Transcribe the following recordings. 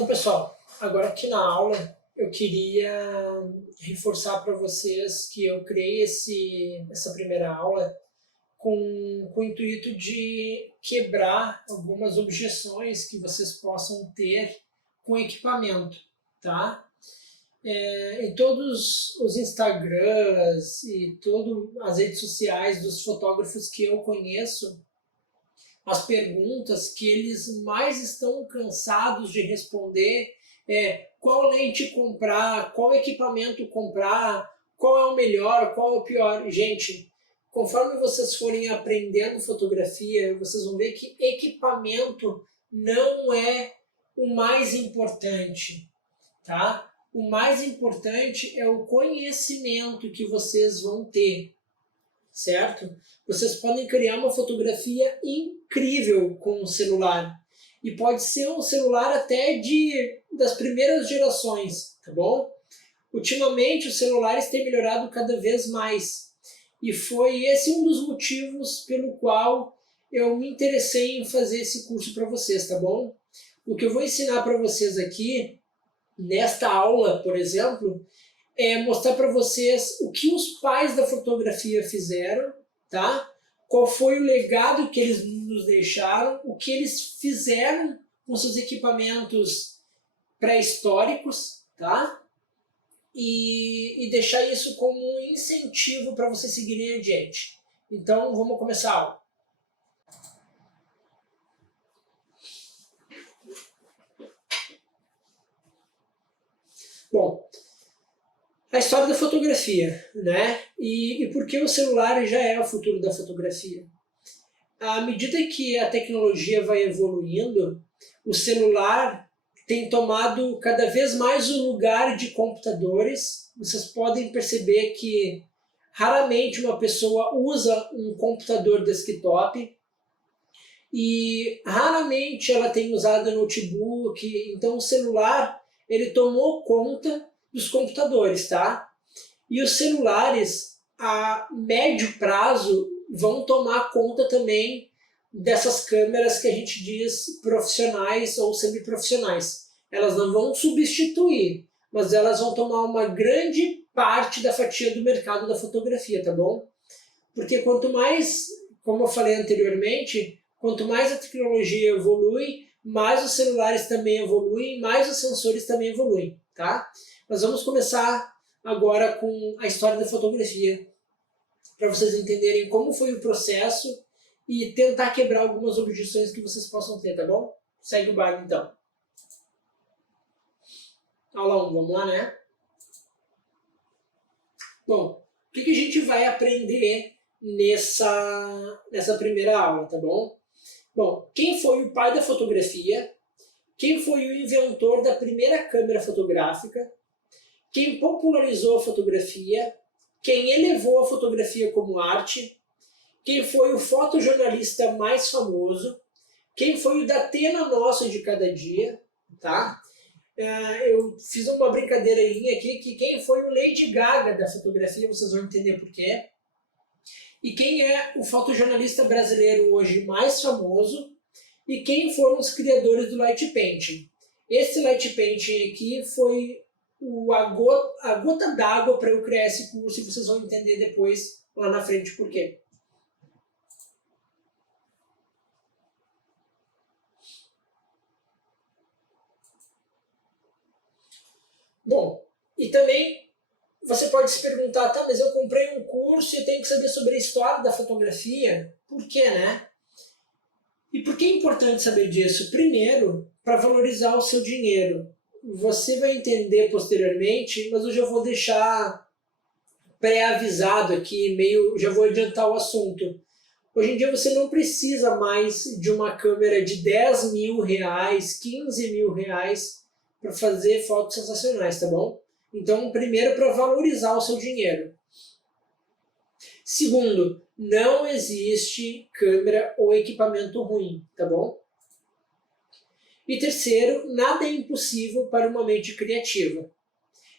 Bom, pessoal, agora aqui na aula eu queria reforçar para vocês que eu criei essa primeira aula com o intuito de quebrar algumas objeções que vocês possam ter com equipamento, tá? Em todos os Instagrams e todas as redes sociais dos fotógrafos que eu conheço, as perguntas que eles mais estão cansados de responder qual lente comprar, qual equipamento comprar, qual é o melhor, qual é o pior. Gente, conforme vocês forem aprendendo fotografia, vocês vão ver que equipamento não é o mais importante, tá? O mais importante é o conhecimento que vocês vão ter, certo? Vocês podem criar uma fotografia incrível com o celular. E pode ser um celular até das primeiras gerações, tá bom? Ultimamente os celulares têm melhorado cada vez mais. E foi esse um dos motivos pelo qual eu me interessei em fazer esse curso para vocês, tá bom? O que eu vou ensinar para vocês aqui, nesta aula, por exemplo, é mostrar para vocês o que os pais da fotografia fizeram, tá? Qual foi o legado que eles nos deixaram, o que eles fizeram com seus equipamentos pré-históricos, tá? E deixar isso como um incentivo para vocês seguirem adiante. Então, vamos começar a aula. Bom, a história da fotografia, né? E por que o celular já é o futuro da fotografia? À medida que a tecnologia vai evoluindo, o celular tem tomado cada vez mais o lugar de computadores. Vocês podem perceber que raramente uma pessoa usa um computador desktop e raramente ela tem usado notebook. Então o celular ele tomou conta dos computadores, tá? E os celulares, a médio prazo, vão tomar conta também dessas câmeras que a gente diz profissionais ou semiprofissionais. Elas não vão substituir, mas elas vão tomar uma grande parte da fatia do mercado da fotografia, tá bom? Porque quanto mais, como eu falei anteriormente, quanto mais a tecnologia evolui, mais os celulares também evoluem, mais os sensores também evoluem, tá? Nós vamos começar agora com a história da fotografia, para vocês entenderem como foi o processo e tentar quebrar algumas objeções que vocês possam ter, tá bom? Segue o baile, então. Aula 1, vamos lá, né? Bom, o que a gente vai aprender nessa primeira aula, tá bom? Bom, quem foi o pai da fotografia? Quem foi o inventor da primeira câmera fotográfica? Quem popularizou a fotografia? Quem elevou a fotografia como arte? Quem foi o fotojornalista mais famoso? Quem foi o Datena nosso de cada dia? Tá? Eu fiz uma brincadeirinha aqui que quem foi o Lady Gaga da fotografia, vocês vão entender por quê. E quem é o fotojornalista brasileiro hoje mais famoso? E quem foram os criadores do Light Painting? Esse Light Painting aqui foi a gota d'água para eu criar esse curso e vocês vão entender depois, lá na frente, por quê. Bom, e também você pode se perguntar, tá, mas eu comprei um curso e tenho que saber sobre a história da fotografia? Por quê, né? E por que é importante saber disso? Primeiro, para valorizar o seu dinheiro. Você vai entender posteriormente, mas eu já vou deixar pré-avisado aqui, já vou adiantar o assunto. Hoje em dia você não precisa mais de uma câmera de 10 mil reais, 15 mil reais para fazer fotos sensacionais, tá bom? Então, primeiro, para valorizar o seu dinheiro. Segundo, não existe câmera ou equipamento ruim, tá bom? E terceiro, nada é impossível para uma mente criativa.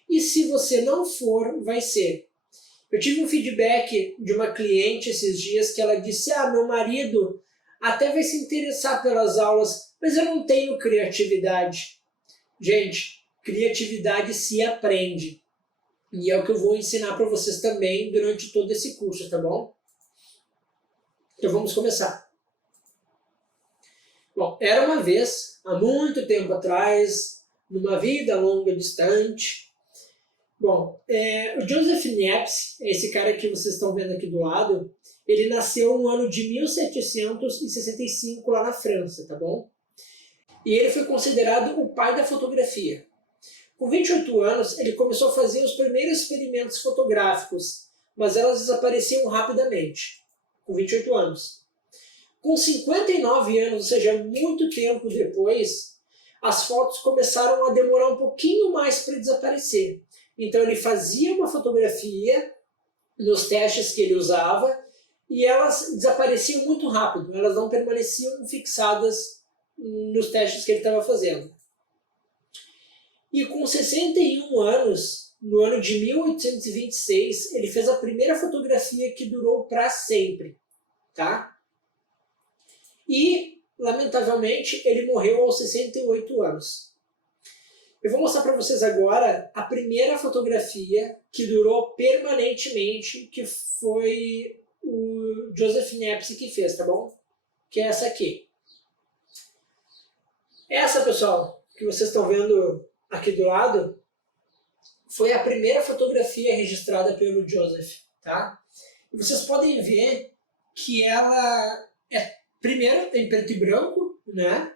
E se você não for, vai ser. Eu tive um feedback de uma cliente esses dias que ela disse, meu marido até vai se interessar pelas aulas, mas eu não tenho criatividade. Gente, criatividade se aprende. E é o que eu vou ensinar para vocês também durante todo esse curso, tá bom? Então vamos começar. Bom, era uma vez, há muito tempo atrás, numa vida longa distante. Bom, o Joseph Niepce, esse cara que vocês estão vendo aqui do lado, ele nasceu no ano de 1765 lá na França, tá bom? E ele foi considerado o pai da fotografia. Com 28 anos, ele começou a fazer os primeiros experimentos fotográficos, mas elas desapareciam rapidamente, com 28 anos. Com 59 anos, ou seja, muito tempo depois, as fotos começaram a demorar um pouquinho mais para desaparecer. Então ele fazia uma fotografia nos testes que ele usava e elas desapareciam muito rápido, elas não permaneciam fixadas nos testes que ele estava fazendo. E com 61 anos, no ano de 1826, ele fez a primeira fotografia que durou para sempre, tá? E, lamentavelmente, ele morreu aos 68 anos. Eu vou mostrar para vocês agora a primeira fotografia que durou permanentemente, que foi o Joseph Niepce que fez, tá bom? Que é essa aqui. Essa, pessoal, que vocês estão vendo aqui do lado, foi a primeira fotografia registrada pelo Joseph, tá? E vocês podem ver que ela é, primeiro, em preto e branco, né?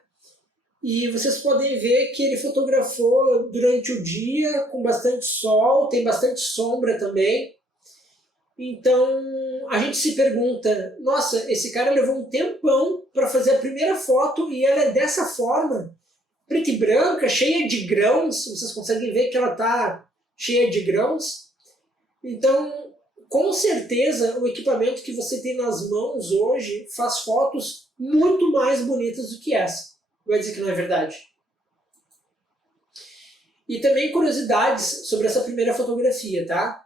E vocês podem ver que ele fotografou durante o dia, com bastante sol, tem bastante sombra também. Então, a gente se pergunta, nossa, esse cara levou um tempão para fazer a primeira foto e ela é dessa forma, preta e branca, cheia de grãos, vocês conseguem ver que ela está cheia de grãos. Então, com certeza, o equipamento que você tem nas mãos hoje faz fotos muito mais bonitas do que essa. Vai dizer que não é verdade? E também curiosidades sobre essa primeira fotografia, tá?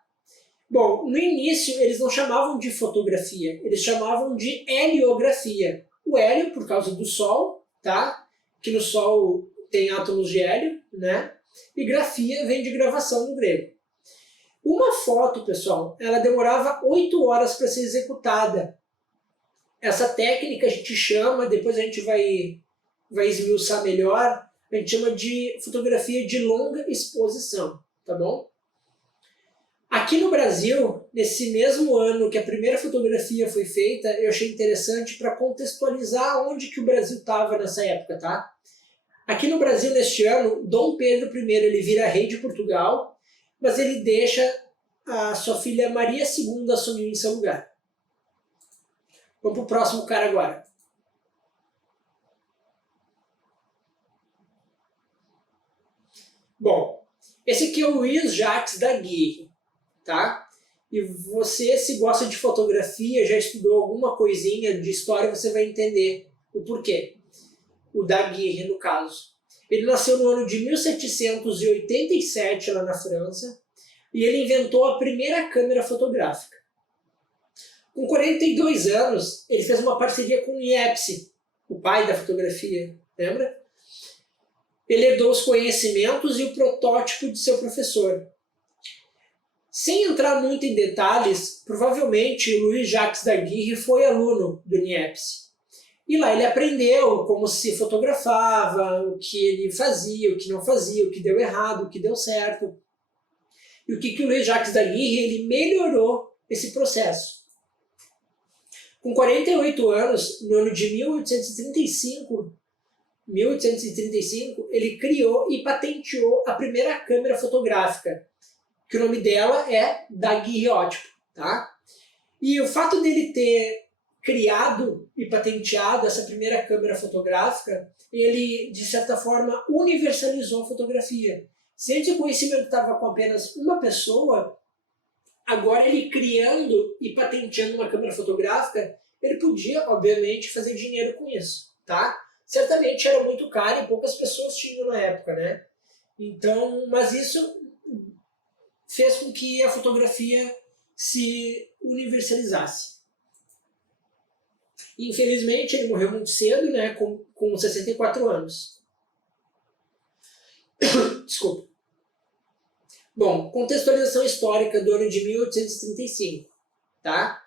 Bom, no início eles não chamavam de fotografia, eles chamavam de heliografia. O hélio por causa do Sol, tá? Que no Sol tem átomos de hélio, né? E grafia vem de gravação no grego. Uma foto, pessoal, ela demorava 8 horas para ser executada. Essa técnica a gente chama, depois a gente vai esmiuçar melhor, a gente chama de fotografia de longa exposição, tá bom? Aqui no Brasil, nesse mesmo ano que a primeira fotografia foi feita, eu achei interessante para contextualizar onde que o Brasil estava nessa época, tá? Aqui no Brasil, neste ano, Dom Pedro I ele vira rei de Portugal, mas ele deixa a sua filha Maria II assumir em seu lugar. Vamos para o próximo cara agora. Bom, esse aqui é o Louis Jacques Daguerre, tá? E você, se gosta de fotografia, já estudou alguma coisinha de história, você vai entender o porquê. O Daguerre, no caso. Ele nasceu no ano de 1787, lá na França, e ele inventou a primeira câmera fotográfica. Com 42 anos, ele fez uma parceria com Niepce, o pai da fotografia, lembra? Ele herdou os conhecimentos e o protótipo de seu professor. Sem entrar muito em detalhes, provavelmente Louis Jacques Daguerre foi aluno do Niepce. E lá ele aprendeu como se fotografava, o que ele fazia, o que não fazia, o que deu errado, o que deu certo. E o que o Louis Jacques Daguerre ele melhorou esse processo. Com 48 anos, no ano de 1835, ele criou e patenteou a primeira câmera fotográfica, que o nome dela é daguerreótipo, tá? E o fato dele ter criado e patenteado essa primeira câmera fotográfica, ele, de certa forma, universalizou a fotografia. Se antes o conhecimento estava com apenas uma pessoa, agora ele criando e patenteando uma câmera fotográfica, ele podia, obviamente, fazer dinheiro com isso, tá? Certamente era muito caro e poucas pessoas tinham na época, né? Então, mas isso fez com que a fotografia se universalizasse. Infelizmente, ele morreu muito cedo, né, com 64 anos. Desculpa. Bom, contextualização histórica do ano de 1835, tá?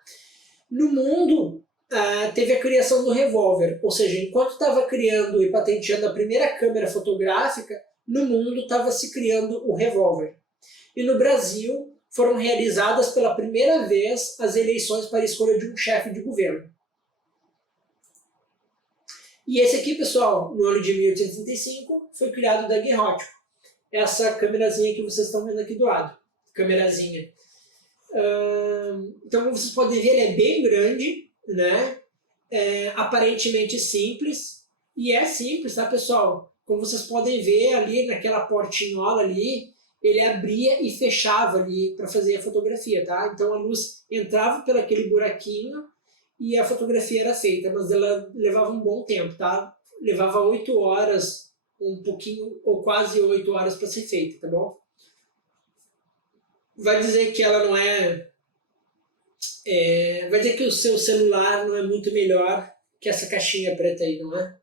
No mundo, teve a criação do revólver, ou seja, enquanto estava criando e patenteando a primeira câmera fotográfica, no mundo estava se criando o revólver. E no Brasil, foram realizadas pela primeira vez as eleições para a escolha de um chefe de governo. E esse aqui, pessoal, no ano de 1835, foi criado o daguerreótipo. Essa câmerazinha que vocês estão vendo aqui do lado. Câmerazinha. Então, como vocês podem ver, ele é bem grande, né? Aparentemente simples. E é simples, tá, pessoal? Como vocês podem ver ali naquela portinhola ali, ele abria e fechava ali para fazer a fotografia, tá? Então a luz entrava pelo aquele buraquinho e a fotografia era feita, mas ela levava um bom tempo, tá? Levava 8 horas, um pouquinho, ou quase 8 horas para ser feita, tá bom? Vai dizer que ela não vai dizer que o seu celular não é muito melhor que essa caixinha preta aí, não é?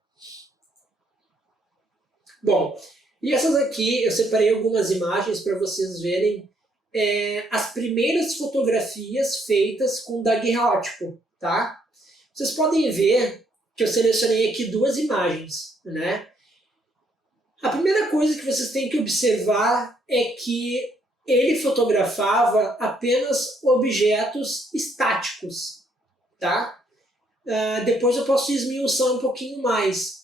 Bom, e essas aqui, eu separei algumas imagens para vocês verem as primeiras fotografias feitas com daguerreótipo, tá? Vocês podem ver que eu selecionei aqui 2 imagens, né? A primeira coisa que vocês têm que observar é que ele fotografava apenas objetos estáticos, tá? Depois eu posso esmiuçar um pouquinho mais.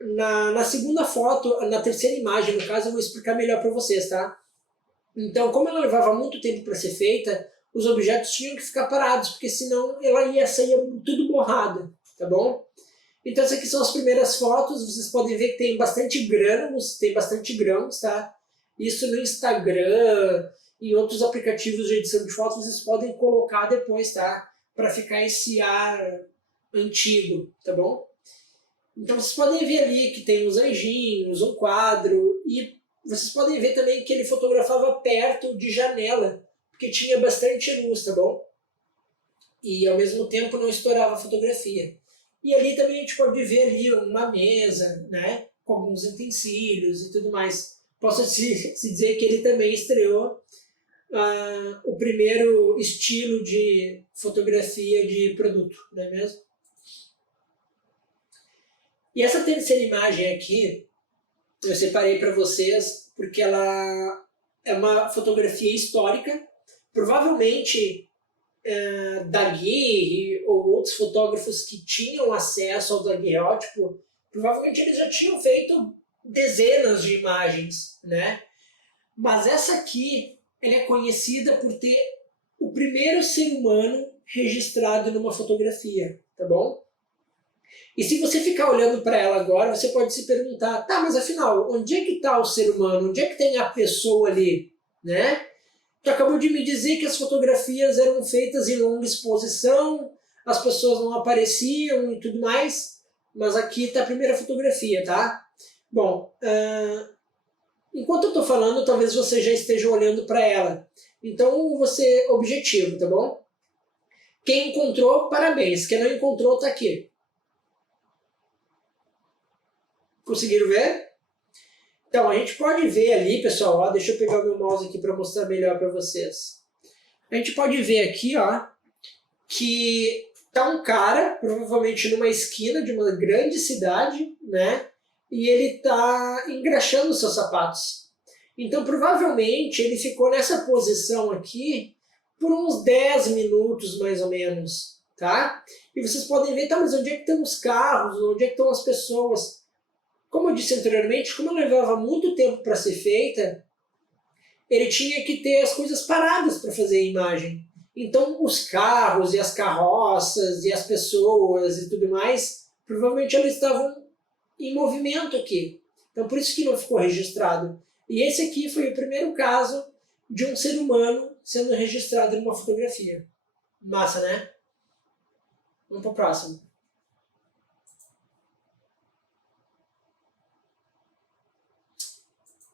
Na segunda foto, na terceira imagem, no caso, eu vou explicar melhor para vocês, tá? Então, como ela levava muito tempo para ser feita, os objetos tinham que ficar parados, porque senão ela ia sair tudo borrado, tá bom? Então, essas aqui são as primeiras fotos, vocês podem ver que tem bastante grãos, tá? Isso no Instagram, em outros aplicativos de edição de fotos, vocês podem colocar depois, tá? Para ficar esse ar antigo, tá bom? Então vocês podem ver ali que tem uns anjinhos, um quadro, e vocês podem ver também que ele fotografava perto de janela, porque tinha bastante luz, tá bom? E ao mesmo tempo não estourava a fotografia. E ali também a gente pode ver ali uma mesa, né, com alguns utensílios e tudo mais. Posso se dizer que ele também estreou o primeiro estilo de fotografia de produto, não é mesmo? E essa terceira imagem aqui, eu separei para vocês porque ela é uma fotografia histórica. Provavelmente Daguerre ou outros fotógrafos que tinham acesso ao daguerreótipo, provavelmente eles já tinham feito dezenas de imagens, né? Mas essa aqui, ela é conhecida por ter o primeiro ser humano registrado numa fotografia, tá bom? E se você ficar olhando para ela agora, você pode se perguntar, tá, mas afinal, onde é que está o ser humano? Onde é que tem a pessoa ali, né? Tu acabou de me dizer que as fotografias eram feitas em longa exposição, as pessoas não apareciam e tudo mais, mas aqui está a primeira fotografia, tá? Bom, enquanto eu estou falando, talvez você já esteja olhando para ela. Então, você objetivo, tá bom? Quem encontrou, parabéns. Quem não encontrou, está aqui. Conseguiram ver? Então, a gente pode ver ali, pessoal, ó, deixa eu pegar o meu mouse aqui para mostrar melhor para vocês. A gente pode ver aqui, ó, que tá um cara, provavelmente numa esquina de uma grande cidade, né? E ele tá engraxando seus sapatos. Então, provavelmente, ele ficou nessa posição aqui por uns 10 minutos, mais ou menos, tá? E vocês podem ver, tá, mas onde é que estão os carros? Onde é que estão as pessoas? Como eu disse anteriormente, como ela levava muito tempo para ser feita, ele tinha que ter as coisas paradas para fazer a imagem. Então, os carros e as carroças e as pessoas e tudo mais, provavelmente elas estavam em movimento aqui. Então, por isso que não ficou registrado. E esse aqui foi o primeiro caso de um ser humano sendo registrado em uma fotografia. Massa, né? Vamos para o próximo.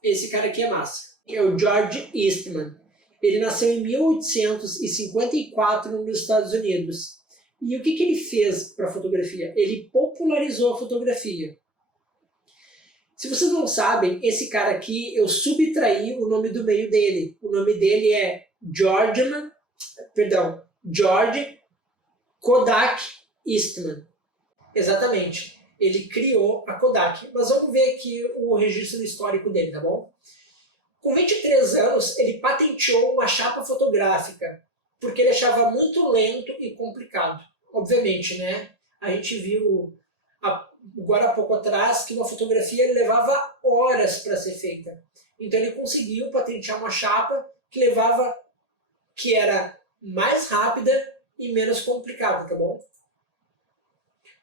Esse cara aqui é massa. É o George Eastman. Ele nasceu em 1854 nos Estados Unidos. E o que, que, ele fez para a fotografia? Ele popularizou a fotografia. Se vocês não sabem, esse cara aqui, eu subtraí o nome do meio dele. O nome dele é George Kodak Eastman. Exatamente. Ele criou a Kodak. Mas vamos ver aqui o registro histórico dele, tá bom? Com 23 anos, ele patenteou uma chapa fotográfica, porque ele achava muito lento e complicado. Obviamente, né? A gente viu agora há pouco atrás que uma fotografia levava horas para ser feita. Então ele conseguiu patentear uma chapa que era mais rápida e menos complicada, tá bom?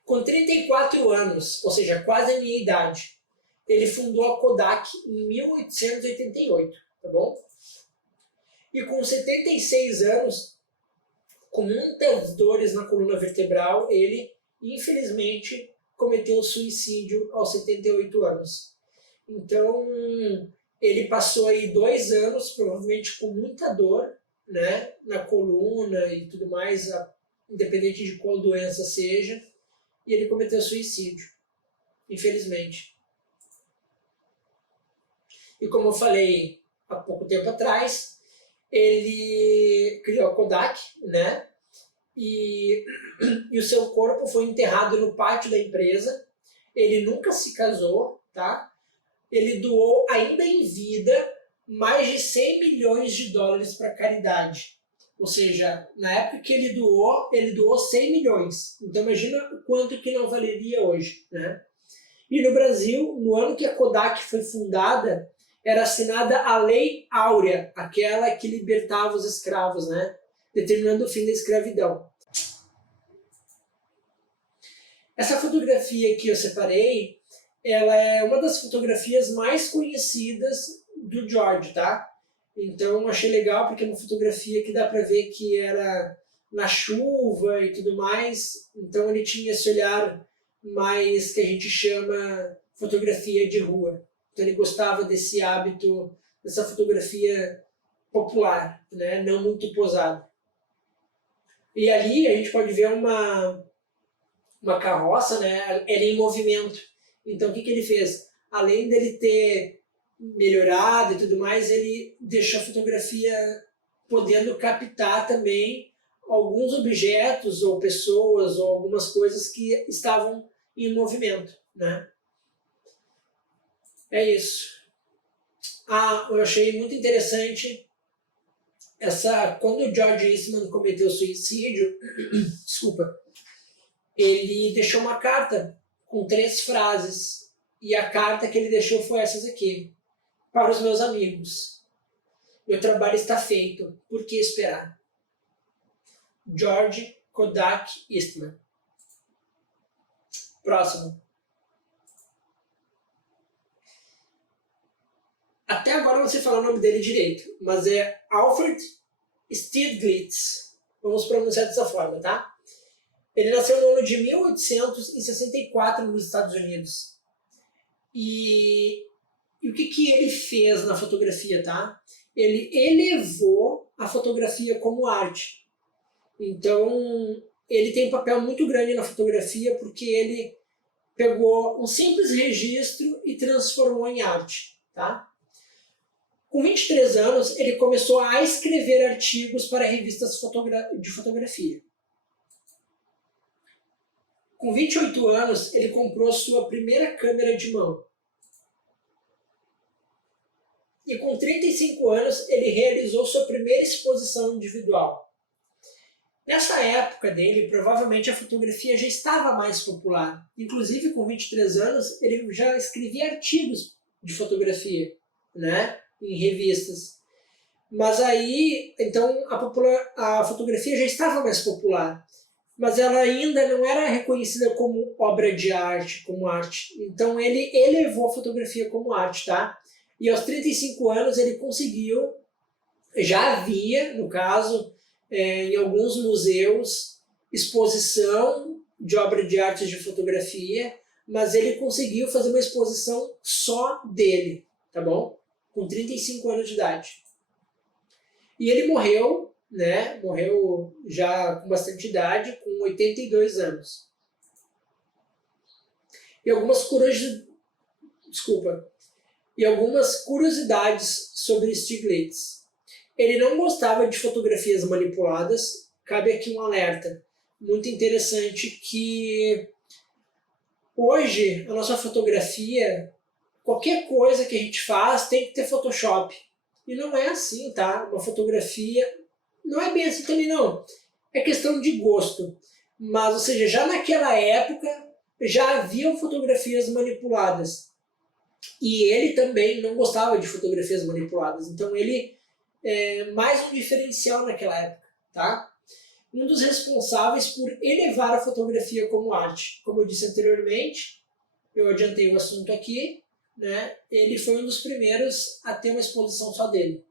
Com 34 anos, ou seja, quase a minha idade, ele fundou a Kodak em 1888, tá bom? E com 76 anos, com muitas dores na coluna vertebral, ele, infelizmente, cometeu suicídio aos 78 anos. Então, ele passou aí 2 anos, provavelmente com muita dor, né, na coluna e tudo mais, independente de qual doença seja, e ele cometeu suicídio, infelizmente. E como eu falei há pouco tempo atrás, ele criou a Kodak, né? E o seu corpo foi enterrado no pátio da empresa. Ele nunca se casou, tá? Ele doou, ainda em vida, mais de 100 milhões de dólares para caridade. Ou seja, na época que ele doou 100 milhões. Então imagina o quanto que não valeria hoje, né? E no Brasil, no ano que a Kodak foi fundada, era assinada a Lei Áurea, aquela que libertava os escravos, né? Determinando o fim da escravidão. Essa fotografia que eu separei, ela é uma das fotografias mais conhecidas do George, tá? Então achei legal porque é uma fotografia que dá para ver que era na chuva e tudo mais. Então ele tinha esse olhar mais que a gente chama fotografia de rua. Então ele gostava desse hábito, dessa fotografia popular, né? Não muito posada. E ali a gente pode ver uma carroça, né? Ela em movimento. Então o que ele fez? Além dele ter melhorado e tudo mais, ele deixou a fotografia podendo captar também alguns objetos ou pessoas ou algumas coisas que estavam em movimento, né? É isso. Eu achei muito interessante quando o George Eastman cometeu suicídio, desculpa, ele deixou uma carta com 3 frases, e a carta que ele deixou foi essas aqui: para os meus amigos, meu trabalho está feito, por que esperar? George Kodak Eastman. Próximo. Até agora não sei falar o nome dele direito, mas é Alfred Stieglitz. Vamos pronunciar dessa forma, tá? Ele nasceu no ano de 1864 nos Estados Unidos. E o que ele fez na fotografia, tá? Ele elevou a fotografia como arte. Então, ele tem um papel muito grande na fotografia porque ele pegou um simples registro e transformou em arte, tá? Com 23 anos, ele começou a escrever artigos para revistas de fotografia. Com 28 anos, ele comprou sua primeira câmera de mão. E com 35 anos, ele realizou sua primeira exposição individual. Nessa época dele, provavelmente a fotografia já estava mais popular. Inclusive, com 23 anos, ele já escrevia artigos de fotografia, né? Em revistas. Mas aí, então, a fotografia já estava mais popular, mas ela ainda não era reconhecida como obra de arte, como arte. Então ele elevou a fotografia como arte, tá? E aos 35 anos ele conseguiu, já havia, no caso, em alguns museus, exposição de obra de arte de fotografia, mas ele conseguiu fazer uma exposição só dele, tá bom? Com 35 anos de idade. E ele morreu, né? Morreu já com bastante idade, com 82 anos. E algumas desculpa, e algumas curiosidades sobre Stiglitz. Ele não gostava de fotografias manipuladas. Cabe aqui um alerta muito interessante que hoje a nossa fotografia, qualquer coisa que a gente faz tem que ter Photoshop. E não é assim, tá? Uma fotografia não é bem assim também não. É questão de gosto. Mas, ou seja, já naquela época já haviam fotografias manipuladas. E ele também não gostava de fotografias manipuladas. Então ele é mais um diferencial naquela época, tá? Um dos responsáveis por elevar a fotografia como arte. Como eu disse anteriormente, eu adiantei o assunto aqui, né? Ele foi um dos primeiros a ter uma exposição só dele.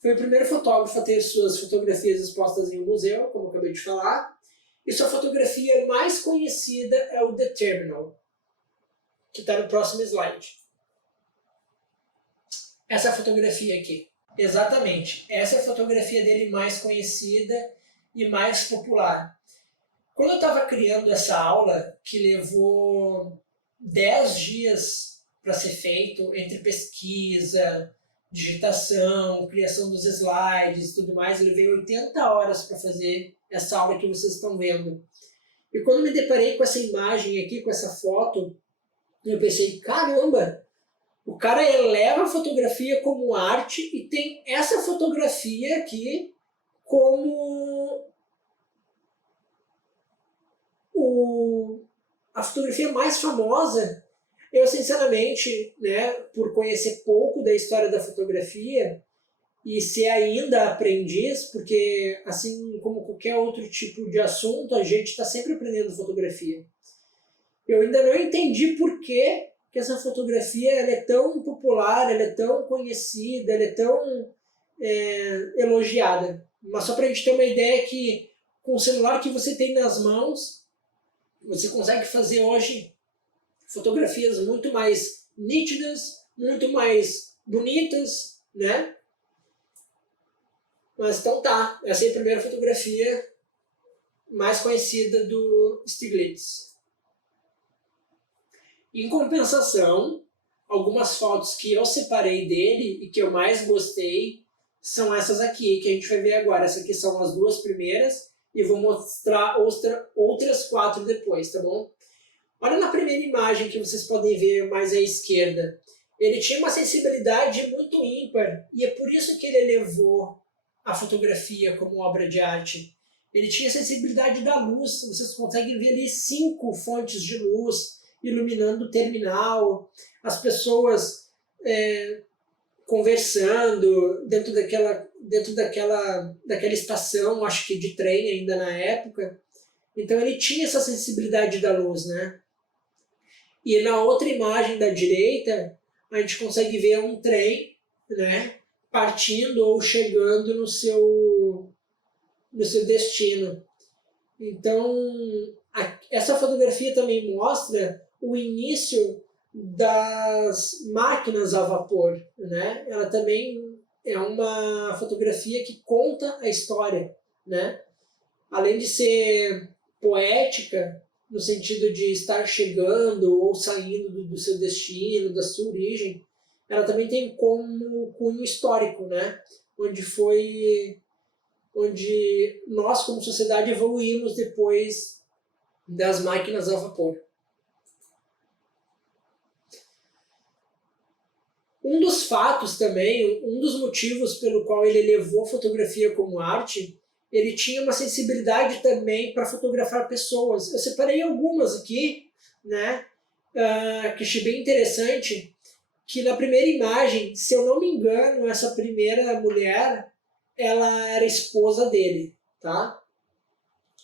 Foi o primeiro fotógrafo a ter suas fotografias expostas em um museu, como eu acabei de falar. E sua fotografia mais conhecida é o The Terminal, que está no próximo slide. Essa fotografia aqui. Exatamente. Essa é a fotografia dele mais conhecida e mais popular. Quando eu estava criando essa aula, que levou 10 dias para ser feito, entre pesquisa, digitação, criação dos slides e tudo mais, eu levei 80 horas para fazer essa aula que vocês estão vendo. E quando me deparei com essa imagem aqui, com essa foto, eu pensei, caramba, o cara eleva a fotografia como arte e tem essa fotografia aqui como a fotografia mais famosa. Eu, sinceramente, né, por conhecer pouco da história da fotografia e ser ainda aprendiz, porque assim como qualquer outro tipo de assunto, a gente está sempre aprendendo fotografia. Eu ainda não entendi por que essa fotografia ela é tão popular, ela é tão conhecida, ela é tão elogiada. Mas só para a gente ter uma ideia que com o celular que você tem nas mãos, você consegue fazer hoje fotografias muito mais nítidas, muito mais bonitas, né? Mas então tá, essa é a primeira fotografia mais conhecida do Stiglitz. Em compensação, algumas fotos que eu separei dele e que eu mais gostei são essas aqui, que a gente vai ver agora. Essas aqui são as duas primeiras e vou mostrar outras 4 depois, tá bom? Olha na primeira imagem que vocês podem ver mais à esquerda. Ele tinha uma sensibilidade muito ímpar e é por isso que ele elevou a fotografia como obra de arte. Ele tinha sensibilidade da luz, vocês conseguem ver ali 5 fontes de luz iluminando o terminal, as pessoas conversando dentro daquela estação, acho que de trem ainda na época. Então ele tinha essa sensibilidade da luz, né? E na outra imagem da direita, a gente consegue ver um trem, né, partindo ou chegando no seu destino. Então, essa fotografia também mostra o início das máquinas a vapor, né? Ela também é uma fotografia que conta a história, né? Além de ser poética, no sentido de estar chegando ou saindo do seu destino, da sua origem, ela também tem como cunho histórico, né? Onde nós, como sociedade, evoluímos depois das máquinas a vapor. Um dos fatos também, um dos motivos pelo qual ele levou a fotografia como arte, ele tinha uma sensibilidade também para fotografar pessoas. Eu separei algumas aqui, né, que achei bem interessante, que na primeira imagem, se eu não me engano, essa primeira mulher, ela era esposa dele, tá?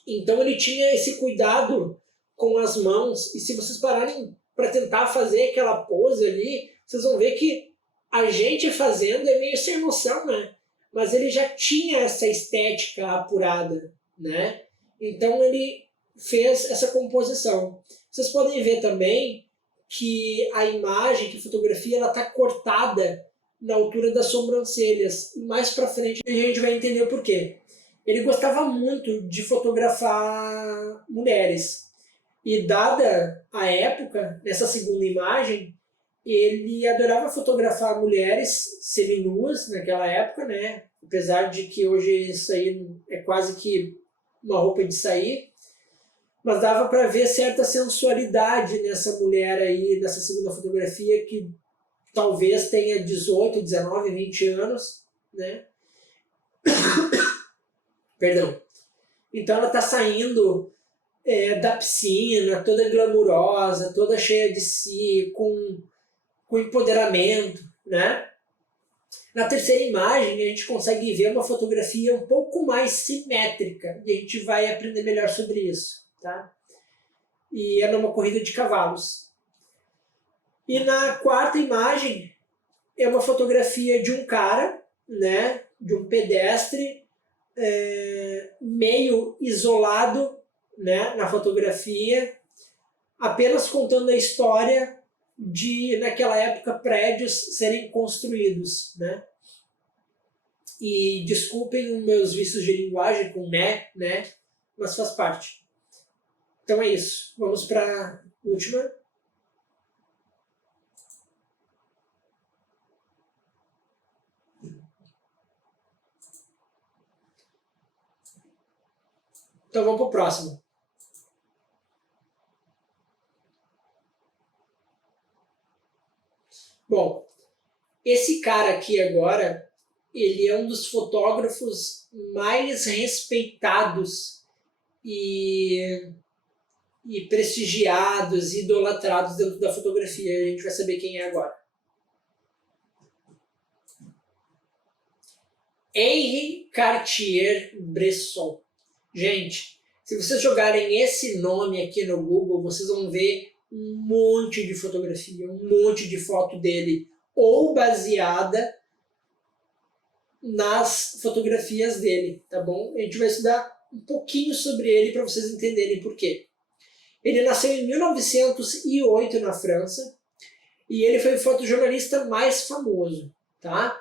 Então ele tinha esse cuidado com as mãos, e se vocês pararem para tentar fazer aquela pose ali, vocês vão ver que a gente fazendo é meio sem noção, né? Mas ele já tinha essa estética apurada, né? Então ele fez essa composição. Vocês podem ver também que a imagem, que a fotografia, ela está cortada na altura das sobrancelhas. Mais para frente a gente vai entender o porquê. Ele gostava muito de fotografar mulheres. E dada a época, nessa segunda imagem, ele adorava fotografar mulheres seminuas naquela época, né? Apesar de que hoje isso aí é quase que uma roupa de sair, mas dava para ver certa sensualidade nessa mulher aí, nessa segunda fotografia, que talvez tenha 18, 19, 20 anos, né? Perdão. Então ela está saindo da piscina, toda glamurosa, toda cheia de si, com empoderamento, né? Na terceira imagem, a gente consegue ver uma fotografia um pouco mais simétrica, e a gente vai aprender melhor sobre isso, tá? E é numa corrida de cavalos. E na quarta imagem, é uma fotografia de um cara, né? De um pedestre, meio isolado, né? Na fotografia, apenas contando a história de, naquela época, prédios serem construídos, né? E desculpem os meus vícios de linguagem com né, mas faz parte. Então é isso. Vamos para a última. Então vamos para o próximo. Bom, esse cara aqui agora, ele é um dos fotógrafos mais respeitados e prestigiados, idolatrados dentro da fotografia. A gente vai saber quem é agora. Henri Cartier-Bresson. Gente, se vocês jogarem esse nome aqui no Google, vocês vão ver um monte de fotografia, um monte de foto dele, ou baseada nas fotografias dele, tá bom? A gente vai estudar um pouquinho sobre ele para vocês entenderem por quê. Ele nasceu em 1908 na França e ele foi o fotojornalista mais famoso, tá?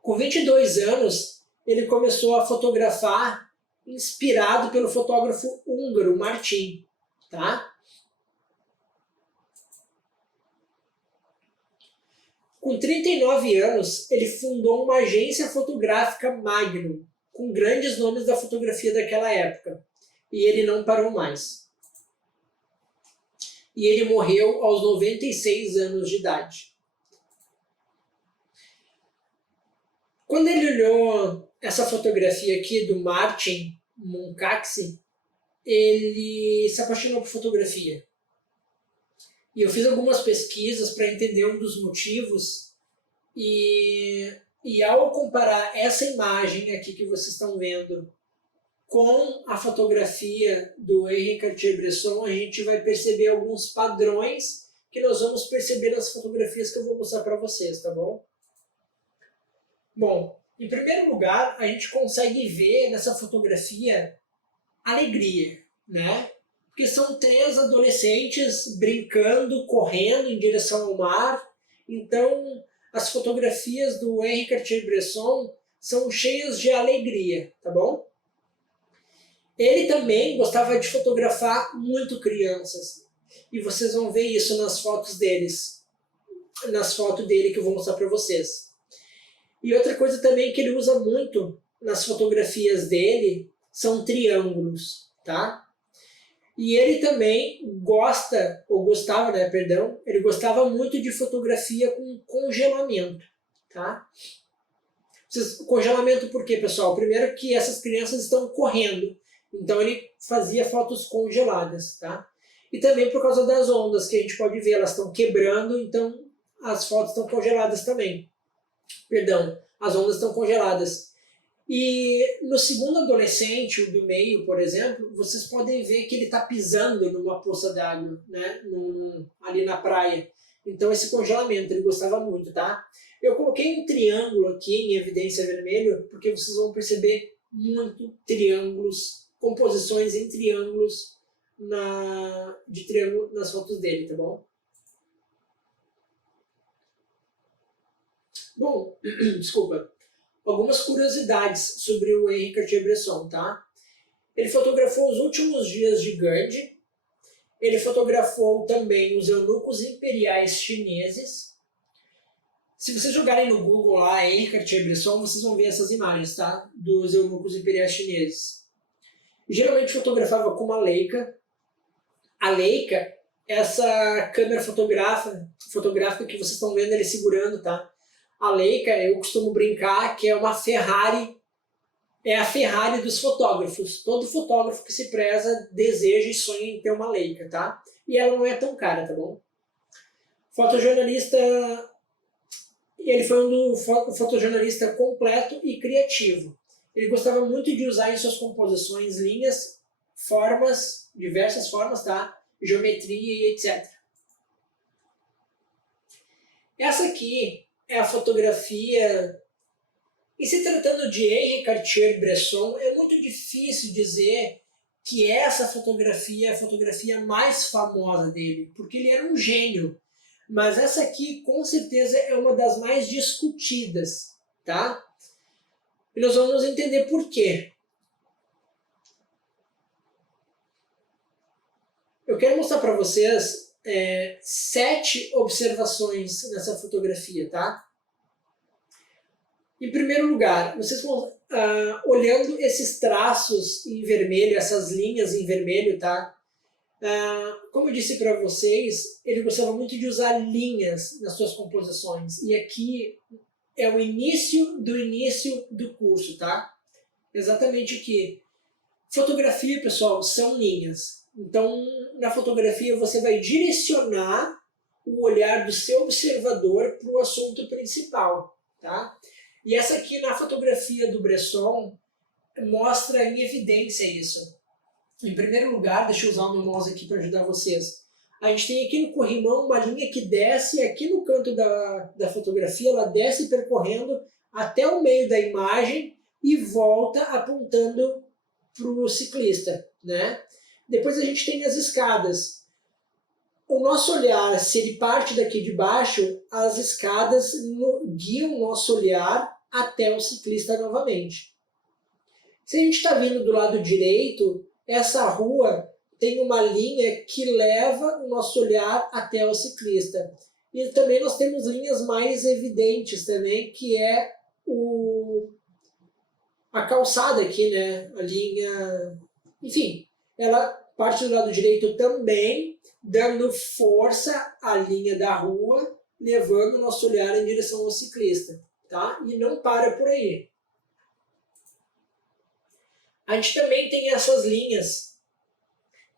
Com 22 anos, ele começou a fotografar inspirado pelo fotógrafo húngaro Martin, tá? Com 39 anos, ele fundou uma agência fotográfica Magnum, com grandes nomes da fotografia daquela época, e ele não parou mais. E ele morreu aos 96 anos de idade. Quando ele olhou essa fotografia aqui do Martin Munkacsy, ele se apaixonou por fotografia. E eu fiz algumas pesquisas para entender um dos motivos e ao comparar essa imagem aqui que vocês estão vendo com a fotografia do Henri Cartier-Bresson, a gente vai perceber alguns padrões que nós vamos perceber nas fotografias que eu vou mostrar para vocês, tá bom? Bom, em primeiro lugar, a gente consegue ver nessa fotografia alegria, né? Porque são 3 adolescentes brincando, correndo em direção ao mar. Então, as fotografias do Henri Cartier-Bresson são cheias de alegria, tá bom? Ele também gostava de fotografar muito crianças. E vocês vão ver isso nas fotos deles. Nas fotos dele que eu vou mostrar para vocês. E outra coisa também que ele usa muito nas fotografias dele são triângulos, tá? E ele também ele gostava muito de fotografia com congelamento, tá? Congelamento por quê, pessoal? Primeiro que essas crianças estão correndo, então ele fazia fotos congeladas, tá? E também por causa das ondas que a gente pode ver, elas estão quebrando, então as fotos estão congeladas também. Perdão, as ondas estão congeladas. E no segundo adolescente, o do meio, por exemplo, vocês podem ver que ele está pisando numa poça d'água, né? Ali na praia. Então esse congelamento, ele gostava muito, tá? Eu coloquei um triângulo aqui em evidência vermelho, porque vocês vão perceber muito triângulos, composições em triângulos de triângulo nas fotos dele, tá bom? Bom, desculpa. Algumas curiosidades sobre o Henri Cartier-Bresson, tá? Ele fotografou os últimos dias de Gandhi, Ele fotografou também os eunucos imperiais chineses. Se vocês jogarem no Google lá, Henri Cartier-Bresson, vocês vão ver essas imagens, tá? Dos eunucos imperiais chineses. Geralmente fotografava com uma Leica. A Leica, essa câmera fotográfica que vocês estão vendo ele segurando, tá? A Leica, eu costumo brincar que é uma Ferrari, é a Ferrari dos fotógrafos. Todo fotógrafo que se preza deseja e sonha em ter uma Leica, tá? E ela não é tão cara, tá bom? Fotojornalista, ele foi um fotojornalista completo e criativo. Ele gostava muito de usar em suas composições linhas, formas, diversas formas, tá? Geometria e etc. Essa aqui é a fotografia. E se tratando de Henri Cartier-Bresson, é muito difícil dizer que essa fotografia é a fotografia mais famosa dele, porque ele era um gênio. Mas essa aqui, com certeza, é uma das mais discutidas, tá? E nós vamos entender por quê. Eu quero mostrar para vocês 7 observações nessa fotografia, tá? Em primeiro lugar, vocês vão olhando esses traços em vermelho, essas linhas em vermelho, tá? Como eu disse para vocês, ele gostava muito de usar linhas nas suas composições. E aqui é o início do curso, tá? Exatamente aqui. Fotografia, pessoal, são linhas. Então, na fotografia, você vai direcionar o olhar do seu observador para o assunto principal, tá? E essa aqui, na fotografia do Bresson, mostra em evidência isso. Em primeiro lugar, deixa eu usar o meu mouse aqui para ajudar vocês. A gente tem aqui no corrimão uma linha que desce aqui no canto da fotografia, ela desce percorrendo até o meio da imagem e volta apontando para o ciclista, né? Depois a gente tem as escadas. O nosso olhar, se ele parte daqui de baixo, as escadas guiam o nosso olhar até o ciclista novamente. Se a gente está vindo do lado direito, essa rua tem uma linha que leva o nosso olhar até o ciclista. E também nós temos linhas mais evidentes também, que é a calçada aqui, né? A linha... Enfim, ela parte do lado direito também, dando força à linha da rua, levando o nosso olhar em direção ao ciclista, tá? E não para por aí. A gente também tem essas linhas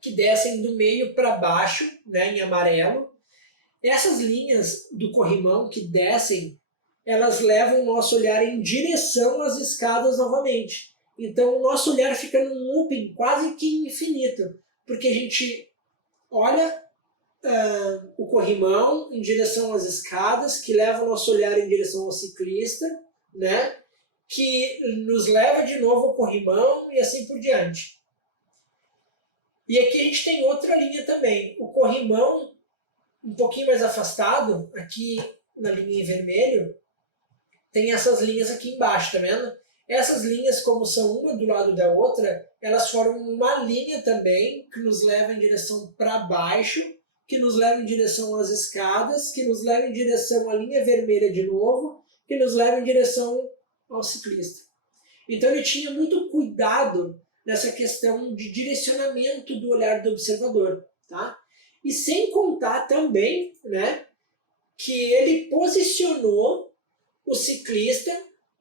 que descem do meio para baixo, né, em amarelo. Essas linhas do corrimão que descem, elas levam o nosso olhar em direção às escadas novamente. Então o nosso olhar fica num looping quase que infinito, porque a gente olha o corrimão em direção às escadas, que leva o nosso olhar em direção ao ciclista, né? Que nos leva de novo ao corrimão e assim por diante. E aqui a gente tem outra linha também. O corrimão, um pouquinho mais afastado, aqui na linha em vermelho, tem essas linhas aqui embaixo, tá vendo? Essas linhas, como são uma do lado da outra, elas formam uma linha também que nos leva em direção para baixo, que nos leva em direção às escadas, que nos leva em direção à linha vermelha de novo, que nos leva em direção ao ciclista. Então ele tinha muito cuidado nessa questão de direcionamento do olhar do observador, tá? E sem contar também, né, que ele posicionou o ciclista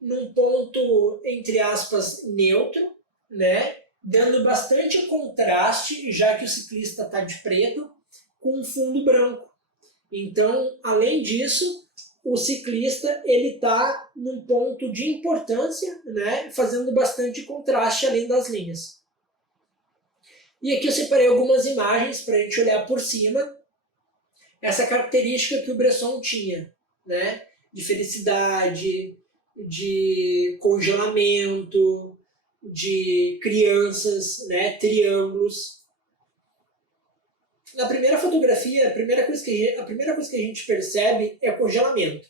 num ponto, entre aspas, neutro, né, dando bastante contraste, já que o ciclista está de preto, com um fundo branco. Então, além disso, o ciclista ele está num ponto de importância, né, fazendo bastante contraste além das linhas. E aqui eu separei algumas imagens para a gente olhar por cima essa característica que o Bresson tinha, né, de felicidade, de congelamento, de crianças, né, triângulos. Na primeira fotografia, a primeira coisa que a gente percebe é o congelamento.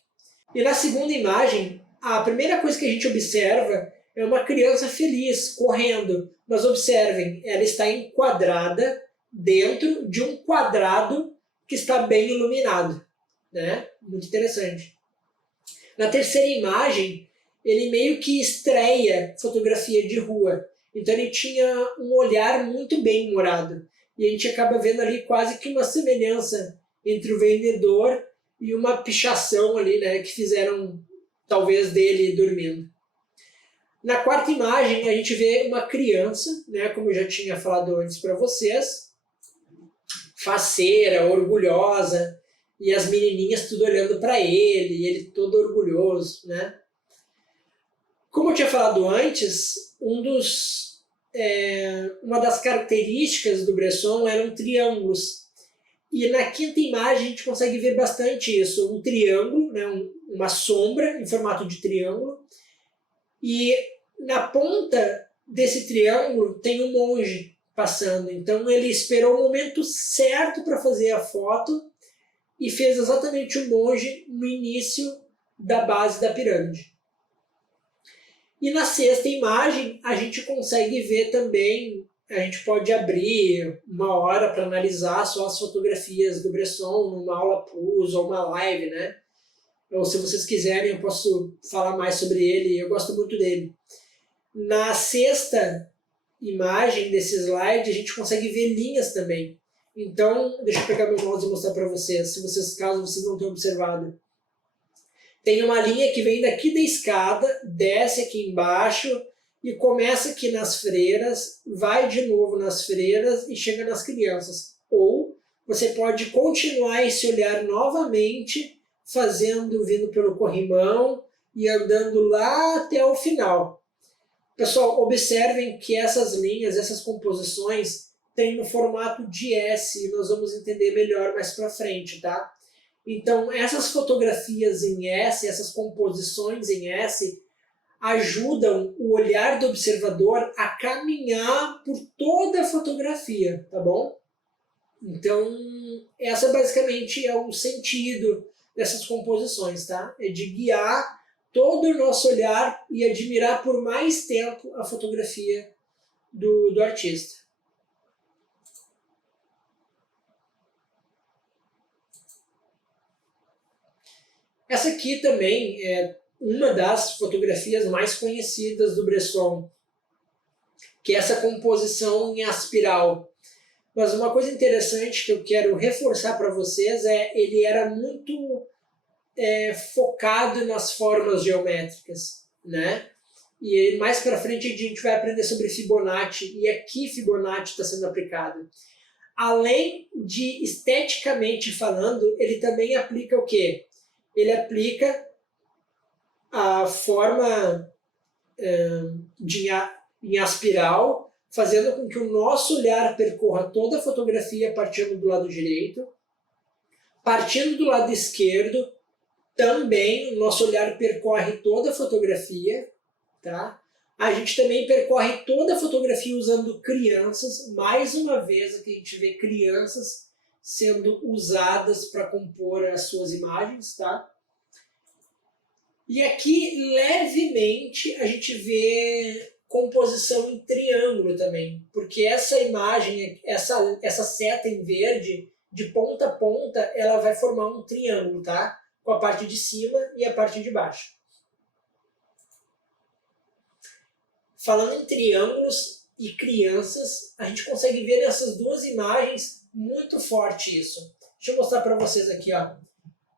E na segunda imagem, a primeira coisa que a gente observa é uma criança feliz, correndo. Mas observem, ela está enquadrada dentro de um quadrado que está bem iluminado, né? Muito interessante. Na terceira imagem, ele meio que estreia fotografia de rua. Então ele tinha um olhar muito bem humorado. E a gente acaba vendo ali quase que uma semelhança entre o vendedor e uma pichação ali, né, que fizeram talvez dele dormindo. Na quarta imagem, a gente vê uma criança, né, como eu já tinha falado antes para vocês, faceira, orgulhosa, e as menininhas tudo olhando para ele, e ele todo orgulhoso, né? Como eu tinha falado antes, uma das características do Bresson eram triângulos. E na quinta imagem a gente consegue ver bastante isso. Um triângulo, né, uma sombra em formato de triângulo. E na ponta desse triângulo tem um monge passando. Então ele esperou o momento certo para fazer a foto e fez exatamente o monge no início da base da pirâmide. E na sexta imagem a gente consegue ver também, a gente pode abrir uma hora para analisar só as fotografias do Bresson numa aula plus ou uma live, né? Ou se vocês quiserem eu posso falar mais sobre ele, eu gosto muito dele. Na sexta imagem desse slide a gente consegue ver linhas também. Então, deixa eu pegar meu mouse e mostrar para vocês, caso vocês não tenham observado. Tem uma linha que vem daqui da escada, desce aqui embaixo e começa aqui nas freiras, vai de novo nas freiras e chega nas crianças. Ou você pode continuar esse olhar novamente, vindo pelo corrimão e andando lá até o final. Pessoal, observem que essas linhas, essas composições, têm no formato de S, e nós vamos entender melhor mais para frente, tá? Então, essas fotografias em S, essas composições em S, ajudam o olhar do observador a caminhar por toda a fotografia, tá bom? Então, essa basicamente é o sentido dessas composições, tá? É de guiar todo o nosso olhar e admirar por mais tempo a fotografia do artista. Essa aqui também é uma das fotografias mais conhecidas do Bresson, que é essa composição em aspiral. Mas uma coisa interessante que eu quero reforçar para vocês ele era muito focado nas formas geométricas, né? E mais para frente a gente vai aprender sobre Fibonacci, e aqui Fibonacci está sendo aplicado. Além de esteticamente falando, ele também aplica o quê? Ele aplica a forma em aspiral, fazendo com que o nosso olhar percorra toda a fotografia partindo do lado direito. Partindo do lado esquerdo, também o nosso olhar percorre toda a fotografia. Tá? A gente também percorre toda a fotografia usando crianças. Mais uma vez aqui a gente vê crianças sendo usadas para compor as suas imagens, tá? E aqui, levemente, a gente vê composição em triângulo também, porque essa imagem, essa seta em verde, de ponta a ponta, ela vai formar um triângulo, tá? Com a parte de cima e a parte de baixo. Falando em triângulos e crianças, a gente consegue ver nessas duas imagens muito forte isso. Deixa eu mostrar para vocês aqui, ó.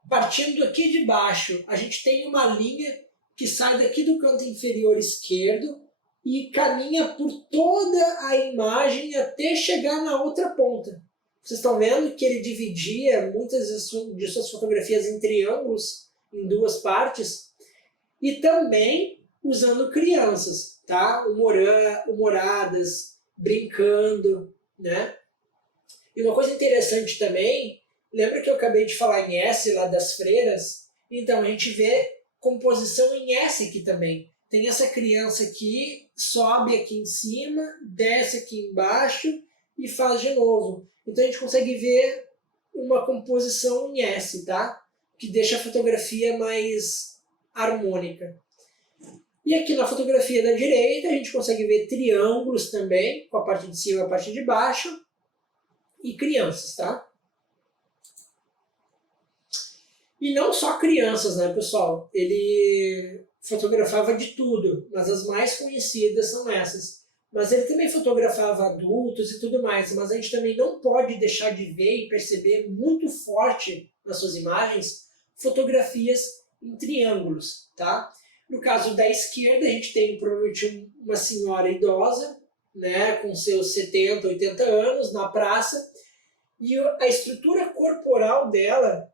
Partindo aqui de baixo, a gente tem uma linha que sai daqui do canto inferior esquerdo e caminha por toda a imagem até chegar na outra ponta. Vocês estão vendo que ele dividia muitas de suas fotografias em triângulos, em duas partes, e também usando crianças, tá? Humoradas, brincando, né? E uma coisa interessante também, lembra que eu acabei de falar em S lá das freiras? Então, a gente vê composição em S aqui também. Tem essa criança aqui, sobe aqui em cima, desce aqui embaixo e faz de novo. Então, a gente consegue ver uma composição em S, tá? Que deixa a fotografia mais harmônica. E aqui na fotografia da direita, a gente consegue ver triângulos também, com a parte de cima e a parte de baixo. e crianças, tá? E não só crianças, né, pessoal? Ele fotografava de tudo, mas as mais conhecidas são essas. Mas ele também fotografava adultos e tudo mais, mas a gente também não pode deixar de ver e perceber muito forte nas suas imagens fotografias em triângulos, tá? No caso da esquerda, a gente tem provavelmente uma senhora idosa, né, com seus 70, 80 anos, na praça, e a estrutura corporal dela,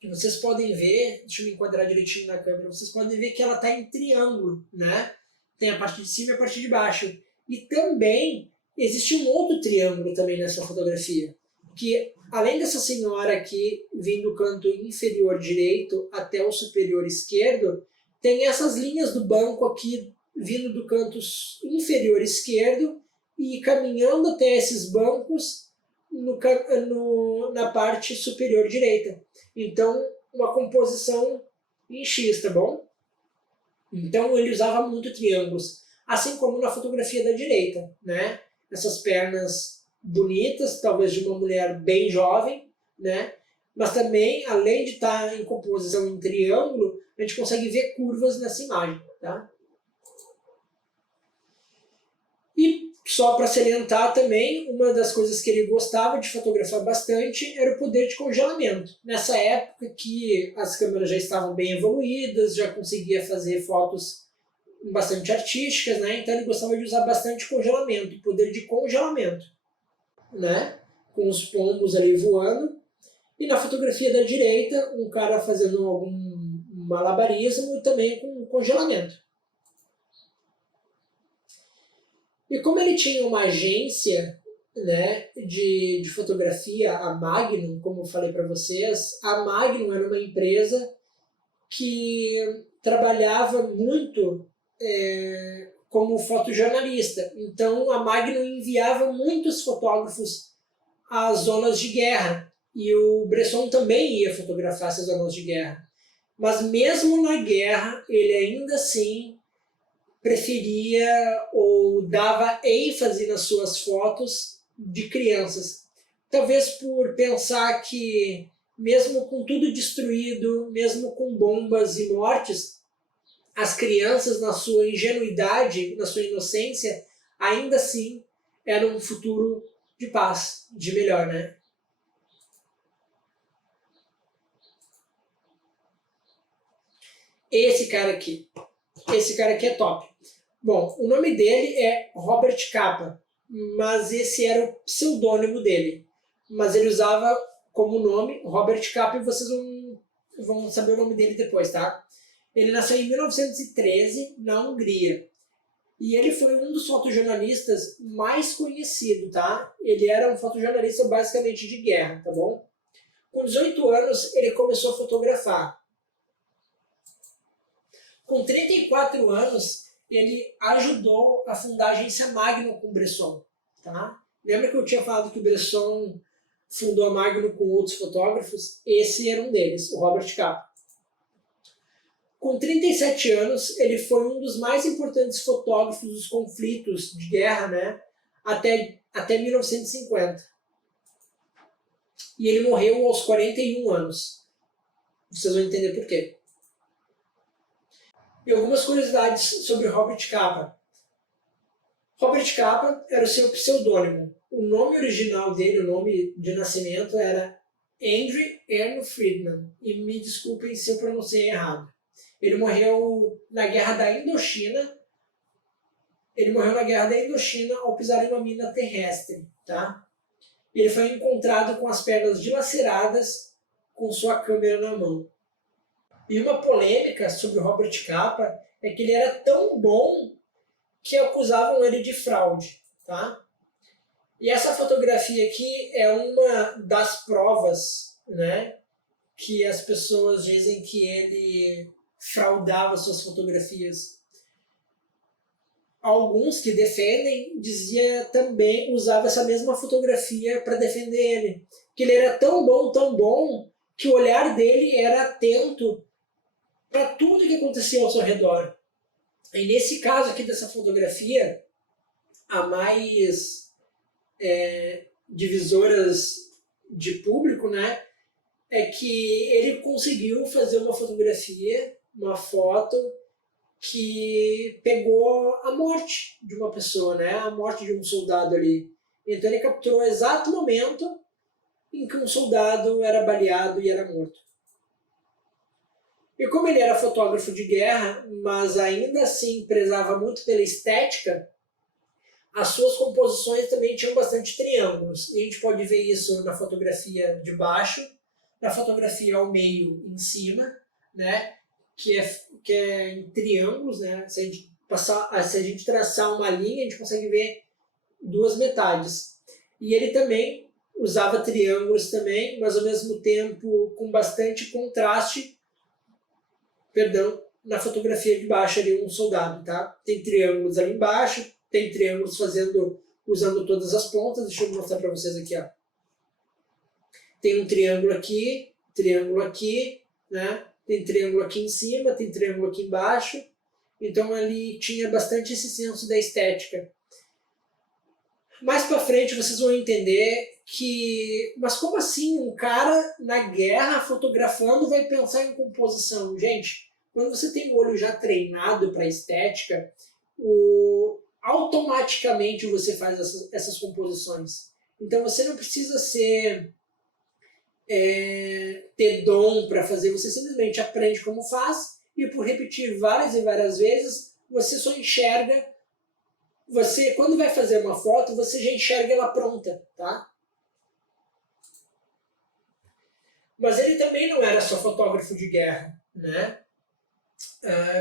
que vocês podem ver, deixa eu me enquadrar direitinho na câmera, vocês podem ver que ela está em triângulo, né? Tem a parte de cima e a parte de baixo. E também existe um outro triângulo também nessa fotografia, que além dessa senhora aqui vindo do canto inferior direito até o superior esquerdo, tem essas linhas do banco aqui vindo do canto inferior esquerdo e caminhando até esses bancos na parte superior direita. Então, uma composição em X, tá bom? Então, ele usava muito triângulos, assim como na fotografia da direita, né? Essas pernas bonitas, talvez de uma mulher bem jovem, né? Mas também, além de estar em composição em triângulo, a gente consegue ver curvas nessa imagem, tá? E só para salientar também, uma das coisas que ele gostava de fotografar bastante era o poder de congelamento. Nessa época que as câmeras já estavam bem evoluídas, já conseguia fazer fotos bastante artísticas, né? Então ele gostava de usar bastante congelamento, poder de congelamento, né? Com os pombos ali voando. E na fotografia da direita, um cara fazendo algum malabarismo e também com congelamento. E como ele tinha uma agência, né, de fotografia, a Magnum, como eu falei para vocês, a Magnum era uma empresa que trabalhava muito como fotojornalista. Então a Magnum enviava muitos fotógrafos às zonas de guerra. E o Bresson também ia fotografar essas zonas de guerra. Mas mesmo na guerra, ele ainda assim preferia ou dava ênfase nas suas fotos de crianças. Talvez por pensar que, mesmo com tudo destruído, mesmo com bombas e mortes, as crianças, na sua ingenuidade, na sua inocência, ainda assim eram um futuro de paz, de melhor, né? Esse cara aqui é top. Bom, o nome dele é Robert Capa, mas esse era o pseudônimo dele. Mas ele usava como nome Robert Capa e vocês vão saber o nome dele depois, tá? Ele nasceu em 1913 na Hungria. E ele foi um dos fotojornalistas mais conhecidos, tá? Ele era um fotojornalista basicamente de guerra, tá bom? Com 18 anos, ele começou a fotografar. Com 34 anos, ele ajudou a fundar a agência Magnum com o Bresson. Tá? Lembra que eu tinha falado que o Bresson fundou a Magnum com outros fotógrafos? Esse era um deles, o Robert Capa. Com 37 anos, ele foi um dos mais importantes fotógrafos dos conflitos de guerra, né? até 1950. E ele morreu aos 41 anos. Vocês vão entender por quê. E algumas curiosidades sobre Robert Capa. Robert Capa era o seu pseudônimo. O nome original dele, o nome de nascimento, era Andrew Erno Friedman. E me desculpem se eu pronunciei errado. Ele morreu na Guerra da Indochina. Ao pisar em uma mina terrestre. Tá? Ele foi encontrado com as pernas dilaceradas, com sua câmera na mão. E uma polêmica sobre o Robert Capa é que ele era tão bom que acusavam ele de fraude, tá? E essa fotografia aqui é uma das provas, né, que as pessoas dizem que ele fraudava suas fotografias. Alguns que defendem usava essa mesma fotografia para defender ele, que ele era tão bom, que o olhar dele era atento para tudo que acontecia ao seu redor. E nesse caso aqui dessa fotografia, a mais divisoras de público, né, é que ele conseguiu fazer uma fotografia, uma foto que pegou a morte de uma pessoa, né, a morte de um soldado ali. Então ele capturou o exato momento em que um soldado era baleado e era morto. E como ele era fotógrafo de guerra, mas ainda assim prezava muito pela estética, as suas composições também tinham bastante triângulos. E a gente pode ver isso na fotografia de baixo, na fotografia ao meio em cima, né? que é em triângulos. Né? Se a gente traçar uma linha, a gente consegue ver duas metades. E ele também usava triângulos também, mas ao mesmo tempo com bastante contraste, na fotografia de baixo ali um soldado, tá? Tem triângulos ali embaixo, tem triângulos usando todas as pontas. Deixa eu mostrar para vocês aqui, ó. Tem um triângulo aqui, né? Tem triângulo aqui em cima, tem triângulo aqui embaixo. Então ali tinha bastante esse senso da estética. Mais para frente vocês vão entender que, mas como assim um cara na guerra fotografando vai pensar em composição? Gente, quando você tem o olho já treinado para estética, automaticamente você faz essas composições. Então você não precisa ter dom para fazer, você simplesmente aprende como faz e por repetir várias e várias vezes, você só enxerga. Você, quando vai fazer uma foto, você já enxerga ela pronta, tá? Mas ele também não era só fotógrafo de guerra, né?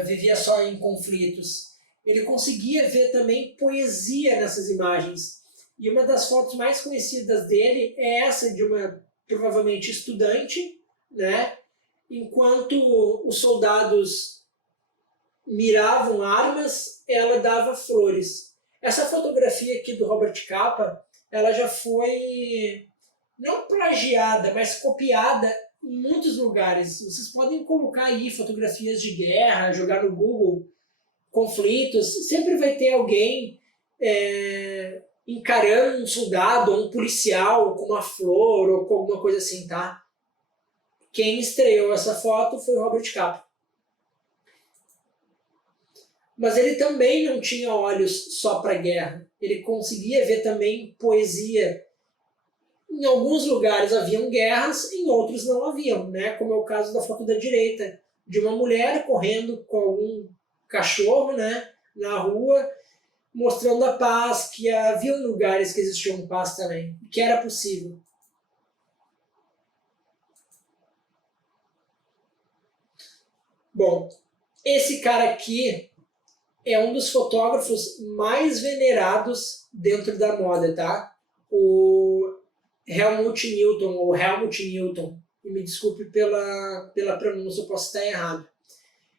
Vivia só em conflitos. Ele conseguia ver também poesia nessas imagens. E uma das fotos mais conhecidas dele é essa de uma, provavelmente, estudante, né? Enquanto os soldados miravam armas, ela dava flores. Essa fotografia aqui do Robert Capa, ela já foi não plagiada, mas copiada em muitos lugares. Vocês podem colocar aí fotografias de guerra, jogar no Google, conflitos, sempre vai ter alguém encarando um soldado ou um policial com uma flor ou com alguma coisa assim, tá? Quem estreou essa foto foi o Robert Capa. Mas ele também não tinha olhos só para a guerra. Ele conseguia ver também poesia. Em alguns lugares haviam guerras, em outros não haviam, né? Como é o caso da foto da direita, de uma mulher correndo com algum cachorro, né, na rua, mostrando a paz, que havia lugares que existiam paz também, que era possível. Bom, esse cara aqui é um dos fotógrafos mais venerados dentro da moda, tá? O Helmut Newton, e me desculpe pela pronúncia, eu posso estar errado.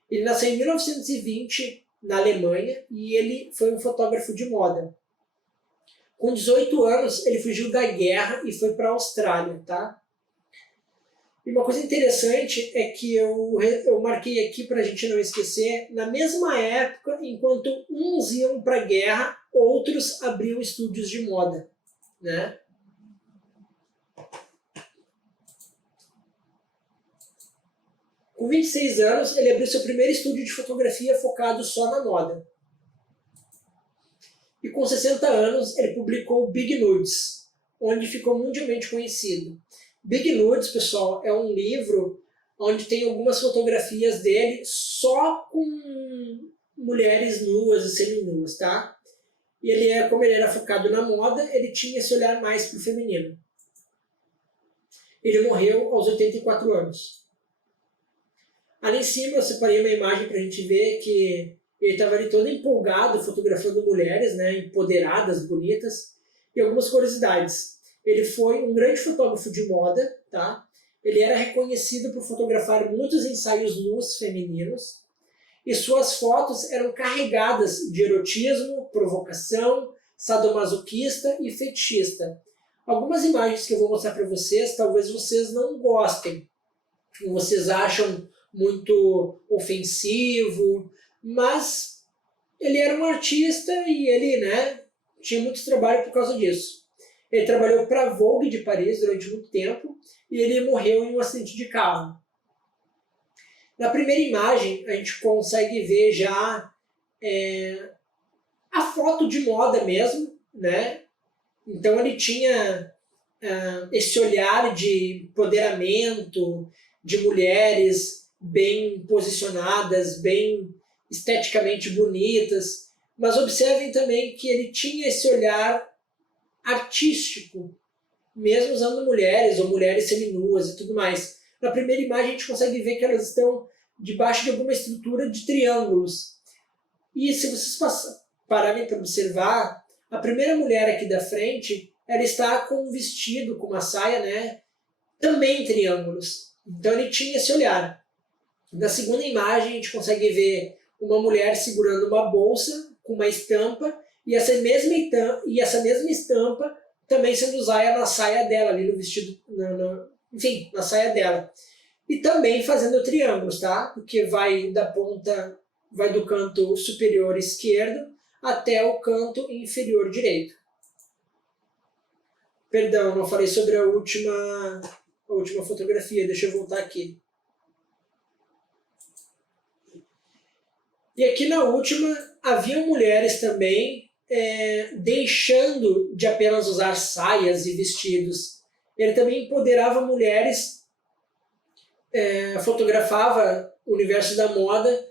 Ele nasceu em 1920 na Alemanha e ele foi um fotógrafo de moda. Com 18 anos, ele fugiu da guerra e foi para a Austrália, tá? E uma coisa interessante é que eu marquei aqui para a gente não esquecer, na mesma época, enquanto uns iam para a guerra, outros abriam estúdios de moda, né? Com 26 anos, ele abriu seu primeiro estúdio de fotografia focado só na moda. E com 60 anos, ele publicou Big Nudes, onde ficou mundialmente conhecido. Big Nudes, pessoal, é um livro onde tem algumas fotografias dele só com mulheres nuas e seminuas, tá? E como ele era focado na moda, ele tinha esse olhar mais pro feminino. Ele morreu aos 84 anos. Ali em cima eu separei uma imagem para a gente ver que ele estava ali todo empolgado, fotografando mulheres, né, empoderadas, bonitas, e algumas curiosidades. Ele foi um grande fotógrafo de moda, tá? Ele era reconhecido por fotografar muitos ensaios nus femininos, e suas fotos eram carregadas de erotismo, provocação, sadomasoquista e fetichista. Algumas imagens que eu vou mostrar para vocês, talvez vocês não gostem, vocês acham muito ofensivo, mas ele era um artista e ele, né, tinha muito trabalho por causa disso. Ele trabalhou para a Vogue de Paris durante muito tempo e ele morreu em um acidente de carro. Na primeira imagem, a gente consegue ver já a foto de moda mesmo, né? Então ele tinha esse olhar de empoderamento, de mulheres bem posicionadas, bem esteticamente bonitas, mas observem também que ele tinha esse olhar artístico, mesmo usando mulheres ou mulheres seminuas e tudo mais. Na primeira imagem a gente consegue ver que elas estão debaixo de alguma estrutura de triângulos. E se vocês pararem para observar, a primeira mulher aqui da frente, ela está com um vestido, com uma saia, né? Também em triângulos. Então ele tinha esse olhar. Na segunda imagem a gente consegue ver uma mulher segurando uma bolsa com uma estampa e essa mesma estampa também sendo usada na saia dela, ali no vestido, enfim, na saia dela. E também fazendo triângulos, tá? Porque vai do canto superior esquerdo até o canto inferior direito. Perdão, não falei sobre a última fotografia, deixa eu voltar aqui. E aqui na última, haviam mulheres também deixando de apenas usar saias e vestidos. Ele também empoderava mulheres, fotografava o universo da moda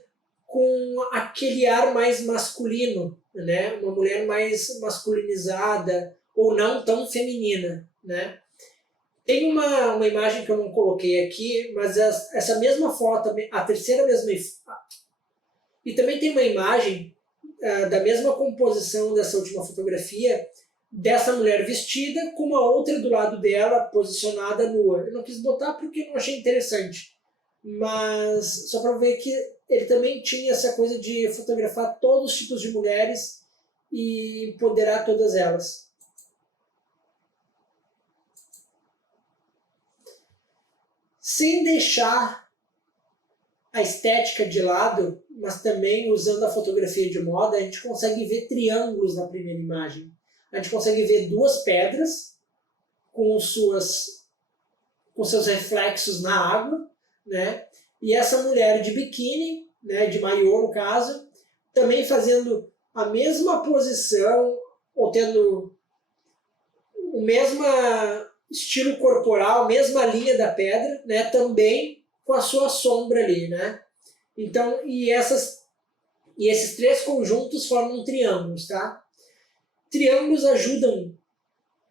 com aquele ar mais masculino, né? Uma mulher mais masculinizada ou não tão feminina, né? Tem uma imagem que eu não coloquei aqui, mas essa mesma foto, a terceira mesma... E também tem uma imagem da mesma composição dessa última fotografia, dessa mulher vestida com uma outra do lado dela, posicionada nua. Eu não quis botar porque não achei interessante, mas só para ver que ele também tinha essa coisa de fotografar todos os tipos de mulheres e empoderar todas elas. Sem deixar a estética de lado, mas também usando a fotografia de moda, a gente consegue ver triângulos na primeira imagem. A gente consegue ver duas pedras com seus reflexos na água, né? E essa mulher de biquíni, né, de maiô no caso, também fazendo a mesma posição, ou tendo o mesmo estilo corporal, mesma linha da pedra, né, também com a sua sombra ali, né? Então, e esses três conjuntos formam triângulos, tá? Triângulos ajudam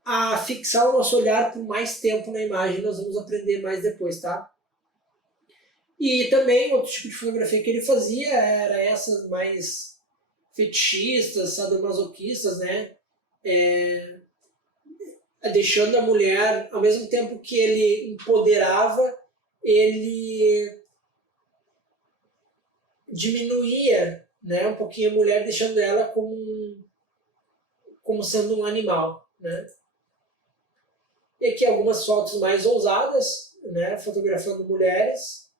a fixar o nosso olhar por mais tempo na imagem, nós vamos aprender mais depois, tá? E também outro tipo de fotografia que ele fazia era essas mais fetichistas, sadomasoquistas, né? Deixando a mulher, ao mesmo tempo que ele empoderava, ele diminuía, né, um pouquinho a mulher, deixando ela como sendo um animal, né? E aqui algumas fotos mais ousadas, né, fotografando mulheres.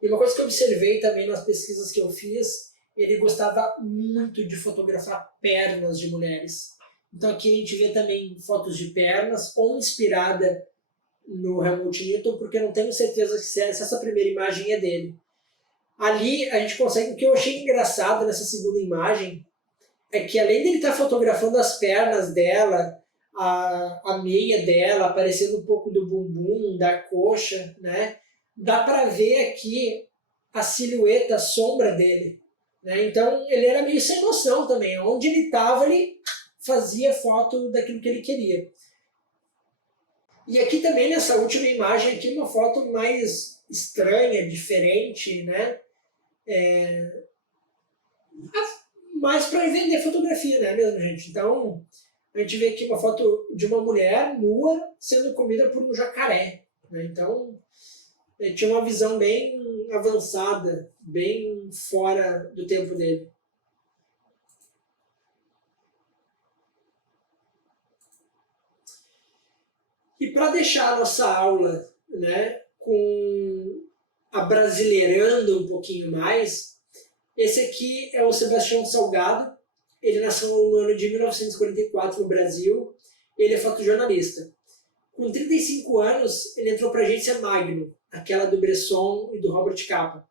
E uma coisa que eu observei também nas pesquisas que eu fiz, ele gostava muito de fotografar pernas de mulheres. Então aqui a gente vê também fotos de pernas, ou inspirada no Helmut Newton, porque não tenho certeza se essa primeira imagem é dele. Ali a gente consegue, o que eu achei engraçado nessa segunda imagem, é que além dele estar fotografando as pernas dela, a meia dela, aparecendo um pouco do bumbum, da coxa, né? Dá para ver aqui a silhueta, a sombra dele, né? Então ele era meio sem noção também. Onde ele estava, ele fazia foto daquilo que ele queria. E aqui também, nessa última imagem, aqui uma foto mais estranha, diferente, né? Mais para vender fotografia, né, mesmo, gente? Então, a gente vê aqui uma foto de uma mulher nua sendo comida por um jacaré, né? Então, tinha uma visão bem avançada, bem fora do tempo dele. E para deixar a nossa aula, né, abrasileirando um pouquinho mais, esse aqui é o Sebastião Salgado, Ele nasceu no ano de 1944 no Brasil. Ele é fotojornalista. Com 35 anos, ele entrou para a agência Magnum, aquela do Bresson e do Robert Capa.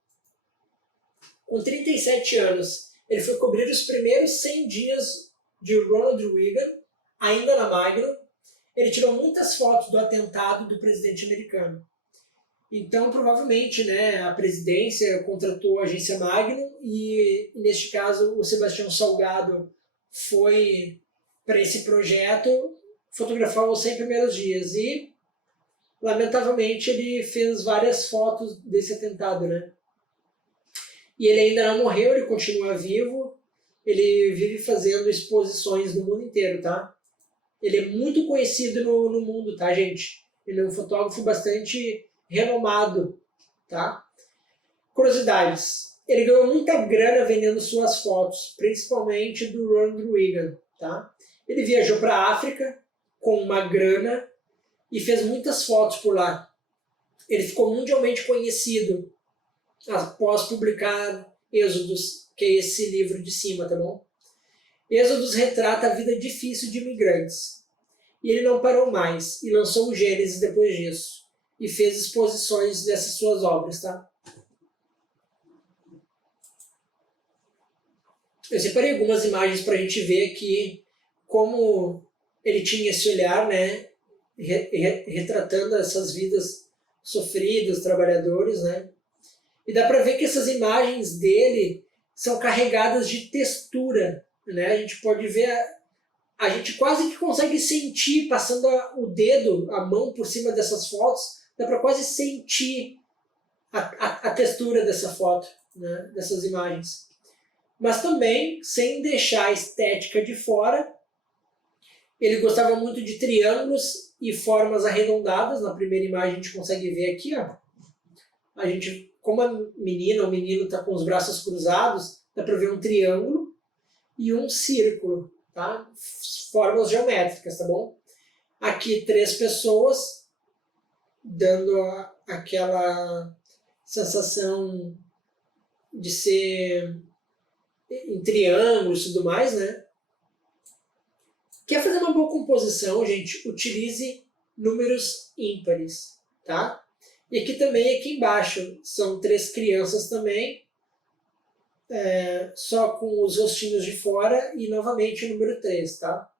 Com 37 anos, ele foi cobrir os primeiros 100 dias de Ronald Reagan, ainda na Magnum. Ele tirou muitas fotos do atentado do presidente americano. Então, provavelmente, né, a presidência contratou a agência Magnum e, neste caso, o Sebastião Salgado foi para esse projeto fotografar os 100 primeiros dias. E, lamentavelmente, ele fez várias fotos desse atentado, né? E ele ainda não morreu, ele continua vivo. Ele vive fazendo exposições no mundo inteiro, tá? Ele é muito conhecido no mundo, tá, gente? Ele é um fotógrafo bastante renomado, tá? Curiosidades. Ele ganhou muita grana vendendo suas fotos, principalmente do Ronald Reagan, tá? Ele viajou para a África com uma grana e fez muitas fotos por lá. Ele ficou mundialmente conhecido após publicar Êxodos, que é esse livro de cima, tá bom? Êxodos retrata a vida difícil de imigrantes. E ele não parou mais e lançou o Gênesis depois disso. E fez exposições dessas suas obras, tá? Eu separei algumas imagens para a gente ver aqui como ele tinha esse olhar, né? Retratando essas vidas sofridas, trabalhadores, né? E dá para ver que essas imagens dele são carregadas de textura, né? A gente pode ver, a gente quase que consegue sentir, passando o dedo, a mão por cima dessas fotos, dá para quase sentir a textura dessa foto, né? Dessas imagens. Mas também, sem deixar a estética de fora, ele gostava muito de triângulos e formas arredondadas. Na primeira imagem a gente consegue ver aqui, ó. A gente, como a menina, o menino está com os braços cruzados, dá para ver um triângulo e um círculo, tá? Formas geométricas, tá bom? Aqui 3 pessoas, dando aquela sensação de ser em triângulos e tudo mais, né? Quer fazer uma boa composição, gente? Utilize números ímpares, tá? E aqui também, aqui embaixo, são 3 crianças também, só com os rostinhos de fora e novamente o número 3, tá?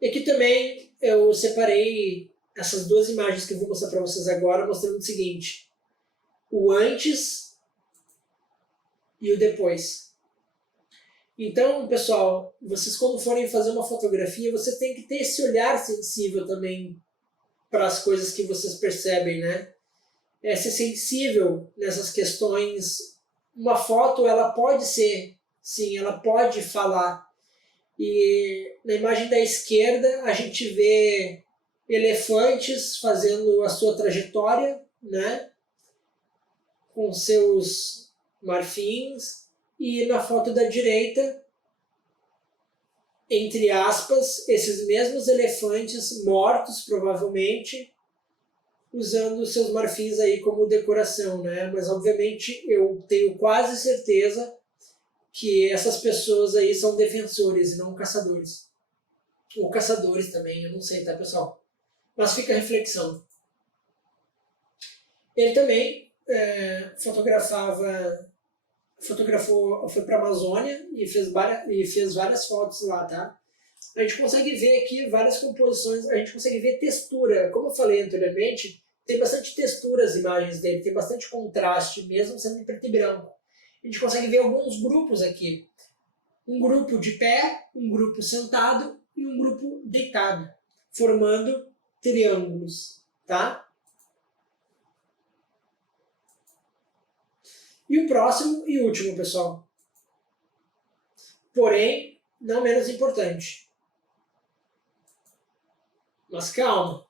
E aqui também eu separei essas 2 imagens que eu vou mostrar para vocês agora, mostrando o seguinte: o antes e o depois. Então, pessoal, vocês quando forem fazer uma fotografia, você tem que ter esse olhar sensível também para as coisas que vocês percebem, né? Ser sensível nessas questões. Uma foto, ela pode ser, sim, ela pode falar. E na imagem da esquerda, a gente vê elefantes fazendo a sua trajetória, né? Com seus marfins. E na foto da direita, entre aspas, esses mesmos elefantes mortos, provavelmente, usando seus marfins aí como decoração, né? Mas, obviamente, eu tenho quase certeza que essas pessoas aí são defensores e não caçadores. Ou caçadores também, eu não sei, tá, pessoal? Mas fica a reflexão. Ele também fotografou, foi para a Amazônia e fez várias fotos lá, tá? A gente consegue ver aqui várias composições, a gente consegue ver textura. Como eu falei anteriormente, tem bastante textura as imagens dele, tem bastante contraste, mesmo sendo em preto e branco. A gente consegue ver alguns grupos aqui. Um grupo de pé, um grupo sentado e um grupo deitado, formando triângulos, tá? E o próximo e último, pessoal. Porém, não menos importante. Mas calma.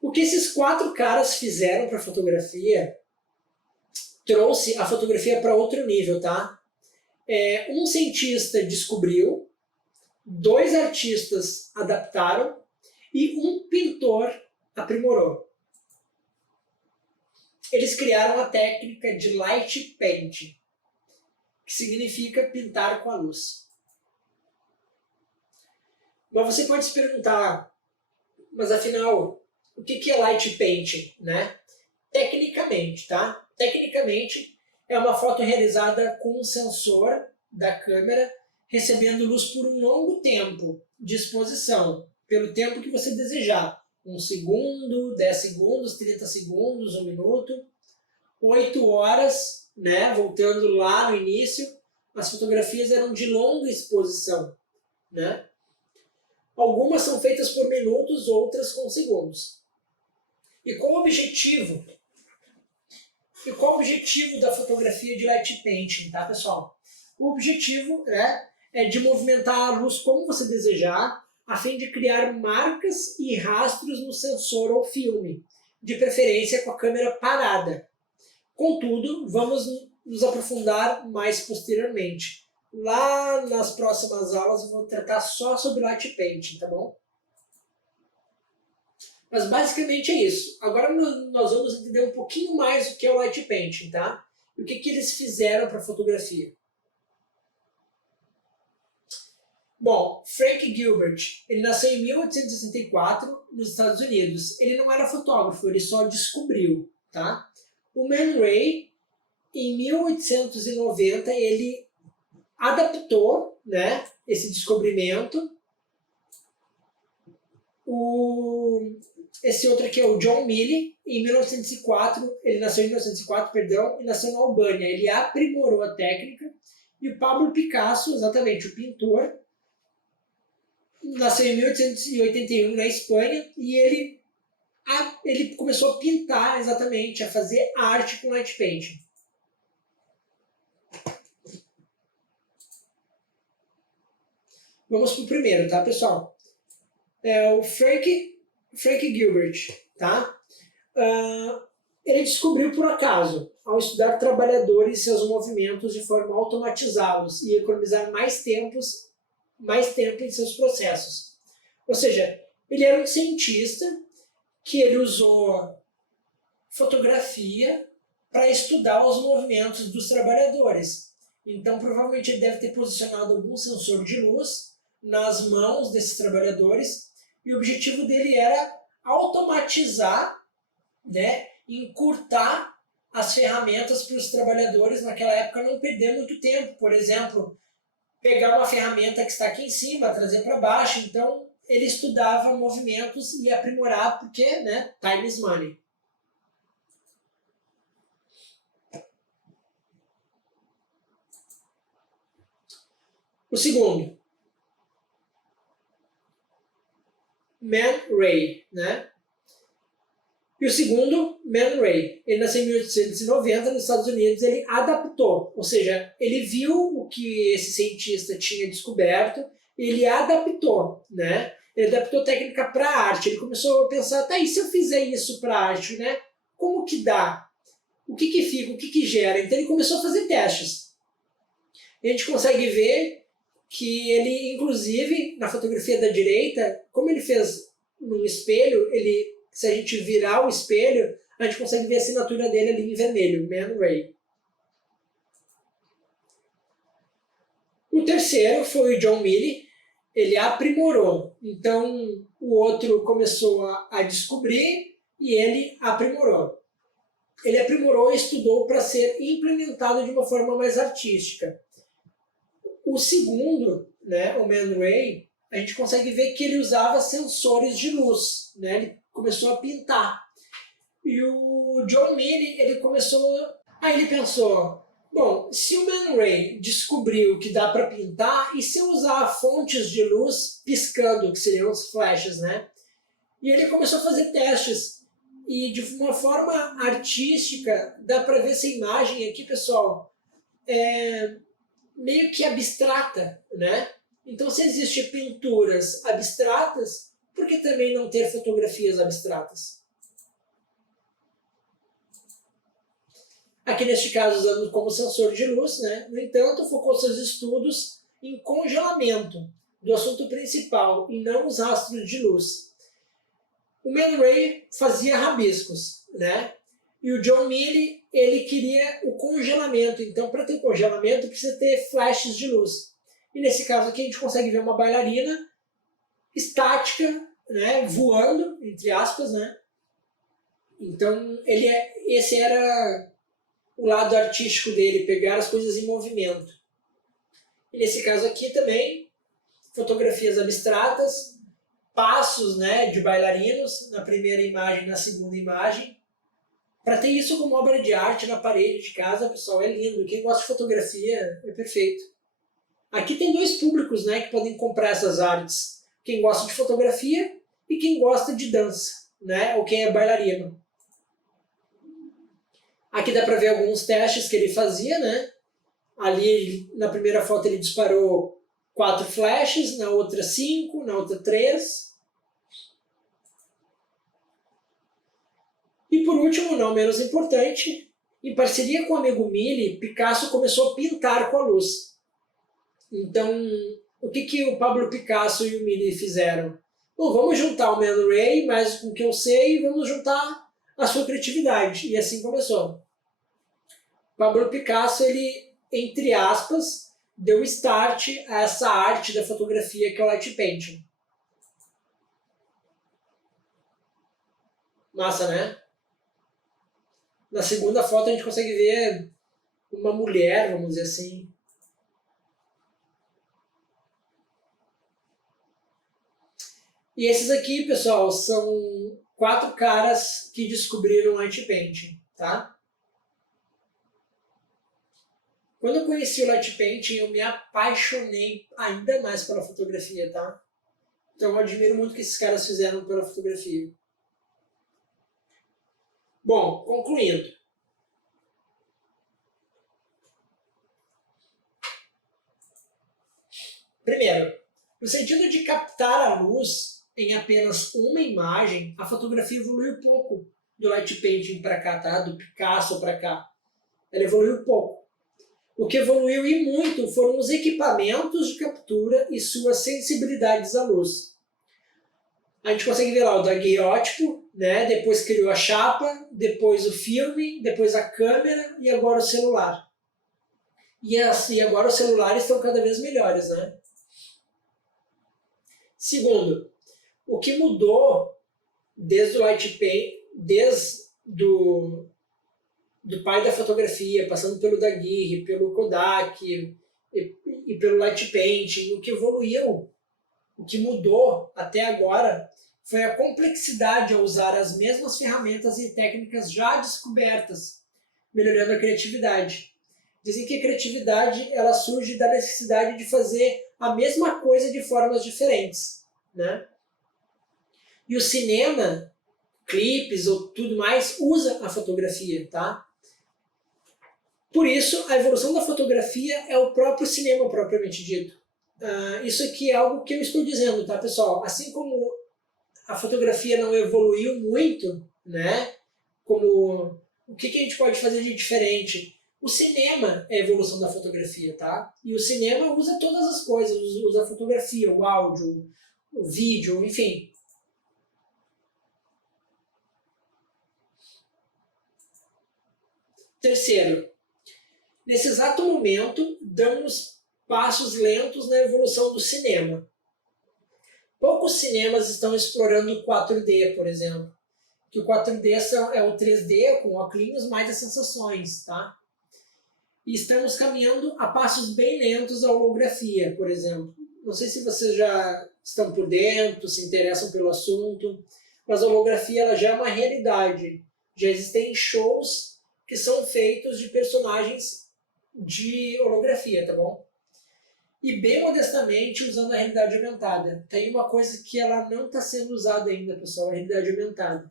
O que esses 4 caras fizeram para a fotografia trouxe a fotografia para outro nível, tá? Um cientista descobriu, 2 artistas adaptaram e um pintor aprimorou. eles criaram a técnica de light paint, que significa pintar com a luz. Mas você pode se perguntar, mas afinal, o que é light paint, né? Tecnicamente, tá? Tecnicamente, é uma foto realizada com um sensor da câmera recebendo luz por um longo tempo de exposição, pelo tempo que você desejar. 1 segundo, 10 segundos, 30 segundos, 1 minuto, 8 horas, né? Voltando lá no início, as fotografias eram de longa exposição, né? Algumas são feitas por minutos, outras com segundos. E qual o objetivo? Da fotografia de light painting, tá, pessoal? O objetivo é de movimentar a luz como você desejar, a fim de criar marcas e rastros no sensor ou filme, de preferência com a câmera parada. Contudo, vamos nos aprofundar mais posteriormente. Lá nas próximas aulas eu vou tratar só sobre light painting, tá bom? Mas basicamente é isso. Agora nós vamos entender um pouquinho mais o que é o light painting, tá? E o que eles fizeram para a fotografia. Bom, Frank Gilbert, ele nasceu em 1864 nos Estados Unidos. Ele não era fotógrafo, ele só descobriu, tá? O Man Ray, em 1890, ele adaptou, né, esse descobrimento. Esse outro aqui é o John Milley, em 1904, ele nasceu em 1904, perdão, e nasceu na Albânia. Ele aprimorou a técnica. E o Pablo Picasso, exatamente, o pintor, nasceu em 1881 na Espanha e ele começou a pintar exatamente, a fazer arte com light painting. Vamos para o primeiro, tá, pessoal? É o Frank Gilbert, tá? Ele descobriu por acaso, ao estudar trabalhadores e seus movimentos de forma a automatizá-los e economizar mais tempo em seus processos. Ou seja, ele era um cientista que ele usou fotografia para estudar os movimentos dos trabalhadores. Então, provavelmente ele deve ter posicionado algum sensor de luz nas mãos desses trabalhadores e o objetivo dele era automatizar, né, encurtar as ferramentas para os trabalhadores naquela época não perder muito tempo. Por exemplo, pegar uma ferramenta que está aqui em cima, trazer para baixo. Então, ele estudava movimentos e aprimorar, porque, né, time is money. O segundo, Man Ray, né? E o segundo, Man Ray, ele nasceu em 1890 nos Estados Unidos, ele adaptou, ou seja, ele viu o que esse cientista tinha descoberto, ele adaptou, né? Ele adaptou técnica para a arte, ele começou a pensar, tá, e se eu fizer isso para a arte, né? Como que dá? O que que fica? O que que gera? Então ele começou a fazer testes. E a gente consegue ver que ele, inclusive, na fotografia da direita, como ele fez num espelho, se a gente virar o espelho, a gente consegue ver a assinatura dele ali em vermelho, Man Ray. O terceiro foi o John Milley, ele aprimorou. Então, o outro começou a descobrir e ele aprimorou. Ele aprimorou e estudou para ser implementado de uma forma mais artística. O segundo, né, o Man Ray, a gente consegue ver que ele usava sensores de luz, né? Ele começou a pintar. E o John Milley, ele pensou, bom, se o Man Ray descobriu que dá para pintar, e se eu usar fontes de luz piscando, que seriam os flashes, né? E ele começou a fazer testes. E de uma forma artística, dá para ver essa imagem aqui, pessoal, meio que abstrata, né? Então, se existem pinturas abstratas, por que também não ter fotografias abstratas? Aqui neste caso usando como sensor de luz, né? No entanto, focou seus estudos em congelamento do assunto principal e não os rastros de luz. O Man Ray fazia rabiscos, né? E o John Miele, ele queria o congelamento. Então, para ter congelamento, precisa ter flashes de luz. E nesse caso aqui, a gente consegue ver uma bailarina estática, né, voando, entre aspas, né? Então, esse era o lado artístico dele, pegar as coisas em movimento. E nesse caso aqui também, fotografias abstratas, passos, né, de bailarinos na primeira imagem e na segunda imagem. Para ter isso como obra de arte na parede de casa, pessoal, é lindo. Quem gosta de fotografia é perfeito. Aqui tem dois públicos, né, que podem comprar essas artes. Quem gosta de fotografia e quem gosta de dança, né, ou quem é bailarino. Aqui dá para ver alguns testes que ele fazia, né? Ali, na primeira foto, ele disparou 4 flashes, na outra 5, na outra 3. E por último, não menos importante, em parceria com o amigo Miele, Picasso começou a pintar com a luz. Então, o que o Pablo Picasso e o Miele fizeram? Bom, vamos juntar o Man Ray, mais com o que eu sei, e vamos juntar a sua criatividade. E assim começou. Pablo Picasso, ele, entre aspas, deu start a essa arte da fotografia que é o light painting. Massa, né? Na segunda foto a gente consegue ver uma mulher, vamos dizer assim. E esses aqui, pessoal, são 4 caras que descobriram light painting, tá? Quando eu conheci o light painting, eu me apaixonei ainda mais pela fotografia, tá? Então eu admiro muito o que esses caras fizeram pela fotografia. Bom, concluindo. Primeiro, no sentido de captar a luz em apenas uma imagem, a fotografia evoluiu pouco do light painting para cá, tá? Do Picasso para cá. Ela evoluiu pouco. O que evoluiu e muito foram os equipamentos de captura e suas sensibilidades à luz. A gente consegue ver lá o daguerreótipo, né? Depois criou a chapa, depois o filme, depois a câmera e agora o celular. E agora os celulares estão cada vez melhores, né? Segundo, o que mudou desde o light painting, desde do pai da fotografia, passando pelo Daguerre, pelo Kodak e pelo light painting, o que evoluiu, o que mudou até agora foi a complexidade ao usar as mesmas ferramentas e técnicas já descobertas, melhorando a criatividade. Dizem que a criatividade ela surge da necessidade de fazer a mesma coisa de formas diferentes, né? E o cinema, clipes ou tudo mais, usa a fotografia, tá? Por isso, a evolução da fotografia é o próprio cinema propriamente dito. Isso aqui é algo que eu estou dizendo, tá, pessoal? Assim como a fotografia não evoluiu muito, né? Como o que a gente pode fazer de diferente? O cinema é a evolução da fotografia, tá? E o cinema usa todas as coisas, usa a fotografia, o áudio, o vídeo, enfim. Terceiro, nesse exato momento, damos passos lentos na evolução do cinema. Poucos cinemas estão explorando o 4D, por exemplo. Que o 4D é o 3D com óculos mais as sensações, tá? E estamos caminhando a passos bem lentos à holografia, por exemplo. Não sei se vocês já estão por dentro, se interessam pelo assunto, mas a holografia ela já é uma realidade. Já existem shows que são feitos de personagens de holografia, tá bom? E bem modestamente usando a realidade aumentada. Tem uma coisa que ela não está sendo usada ainda, pessoal, a realidade aumentada.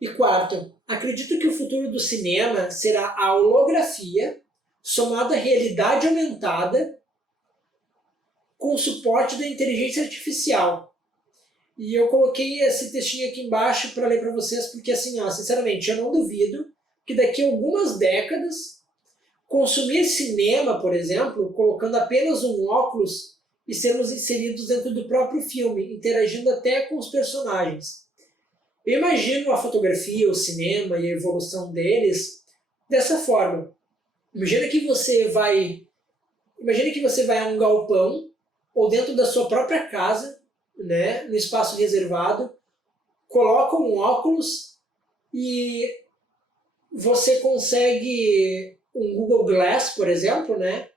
E quarto, acredito que o futuro do cinema será a holografia somada à realidade aumentada com o suporte da inteligência artificial. E eu coloquei esse textinho aqui embaixo para ler para vocês, porque assim, ó, sinceramente, eu não duvido que daqui a algumas décadas consumir cinema, por exemplo, colocando apenas um óculos e sermos inseridos dentro do próprio filme, interagindo até com os personagens. Eu imagino a fotografia, o cinema e a evolução deles dessa forma. Imagina que você vai a um galpão ou dentro da sua própria casa, né, no espaço reservado, coloca um óculos e você consegue um Google Glass, por exemplo, né?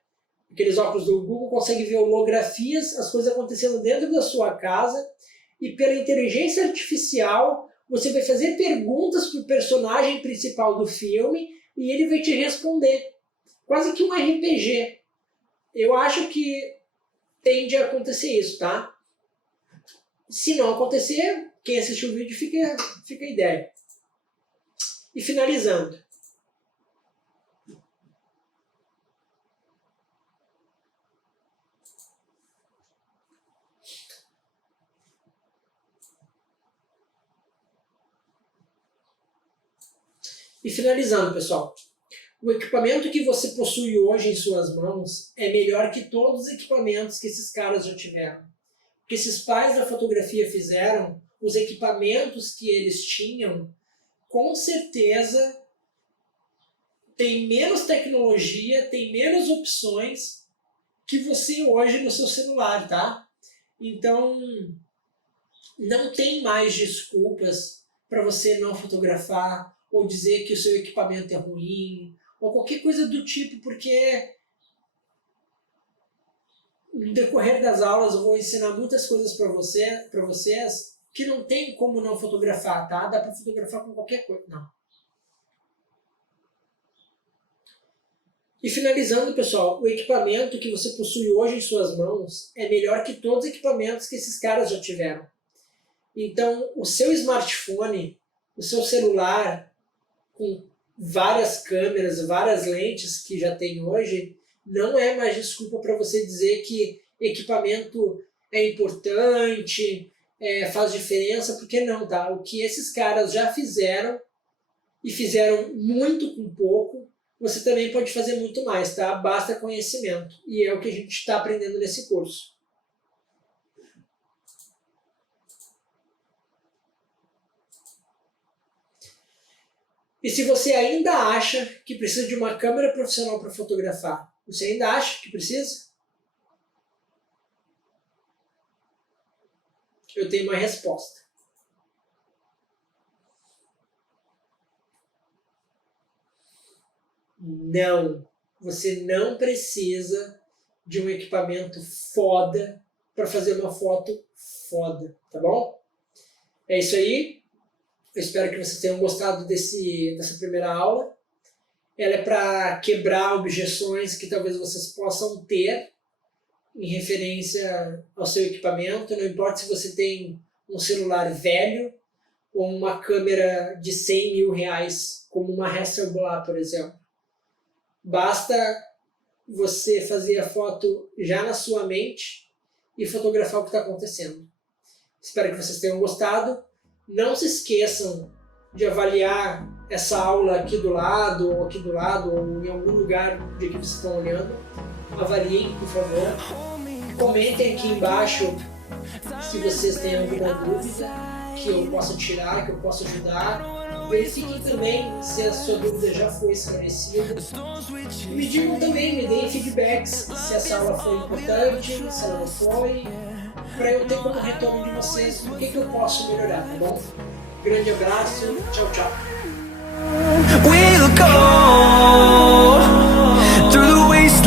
Aqueles óculos do Google, consegue ver holografias, as coisas acontecendo dentro da sua casa, e pela inteligência artificial você vai fazer perguntas para o personagem principal do filme e ele vai te responder. Quase que um RPG. Eu acho que tende a acontecer isso, tá? Se não acontecer, quem assistiu o vídeo fica a ideia. E finalizando. Pessoal, o equipamento que você possui hoje em suas mãos é melhor que todos os equipamentos que esses caras já tiveram. O que esses pais da fotografia fizeram, os equipamentos que eles tinham, com certeza tem menos tecnologia, tem menos opções que você hoje no seu celular, tá? Então, não tem mais desculpas para você não fotografar ou dizer que o seu equipamento é ruim ou qualquer coisa do tipo, porque no decorrer das aulas eu vou ensinar muitas coisas para vocês que não tem como não fotografar, tá? Dá para fotografar com qualquer coisa, não. E finalizando, pessoal, o equipamento que você possui hoje em suas mãos é melhor que todos os equipamentos que esses caras já tiveram. Então, o seu smartphone, o seu celular, com várias câmeras, várias lentes que já tem hoje, não é mais desculpa para você dizer que equipamento é importante, faz diferença, porque não, tá? O que esses caras já fizeram, e fizeram muito com pouco, você também pode fazer muito mais, tá? Basta conhecimento. E é o que a gente está aprendendo nesse curso. E se você ainda acha que precisa de uma câmera profissional para fotografar, você ainda acha que precisa? Eu tenho uma resposta. Não, você não precisa de um equipamento foda para fazer uma foto foda, tá bom? É isso aí. Eu espero que vocês tenham gostado dessa primeira aula. Ela é para quebrar objeções que talvez vocês possam ter em referência ao seu equipamento. Não importa se você tem um celular velho ou uma câmera de 100 mil reais, como uma Hasselblad, por exemplo. Basta você fazer a foto já na sua mente e fotografar o que está acontecendo. Espero que vocês tenham gostado. Não se esqueçam de avaliar essa aula aqui do lado, ou em algum lugar de que vocês estão olhando. Avaliem, por favor. Comentem aqui embaixo se vocês têm alguma dúvida que eu possa tirar, que eu possa ajudar. Verifiquem também se a sua dúvida já foi esclarecida. E me digam também, me deem feedbacks se essa aula foi importante, se ela não foi, para eu ter como retorno de vocês o que eu posso melhorar, tá bom? Grande abraço, tchau, tchau.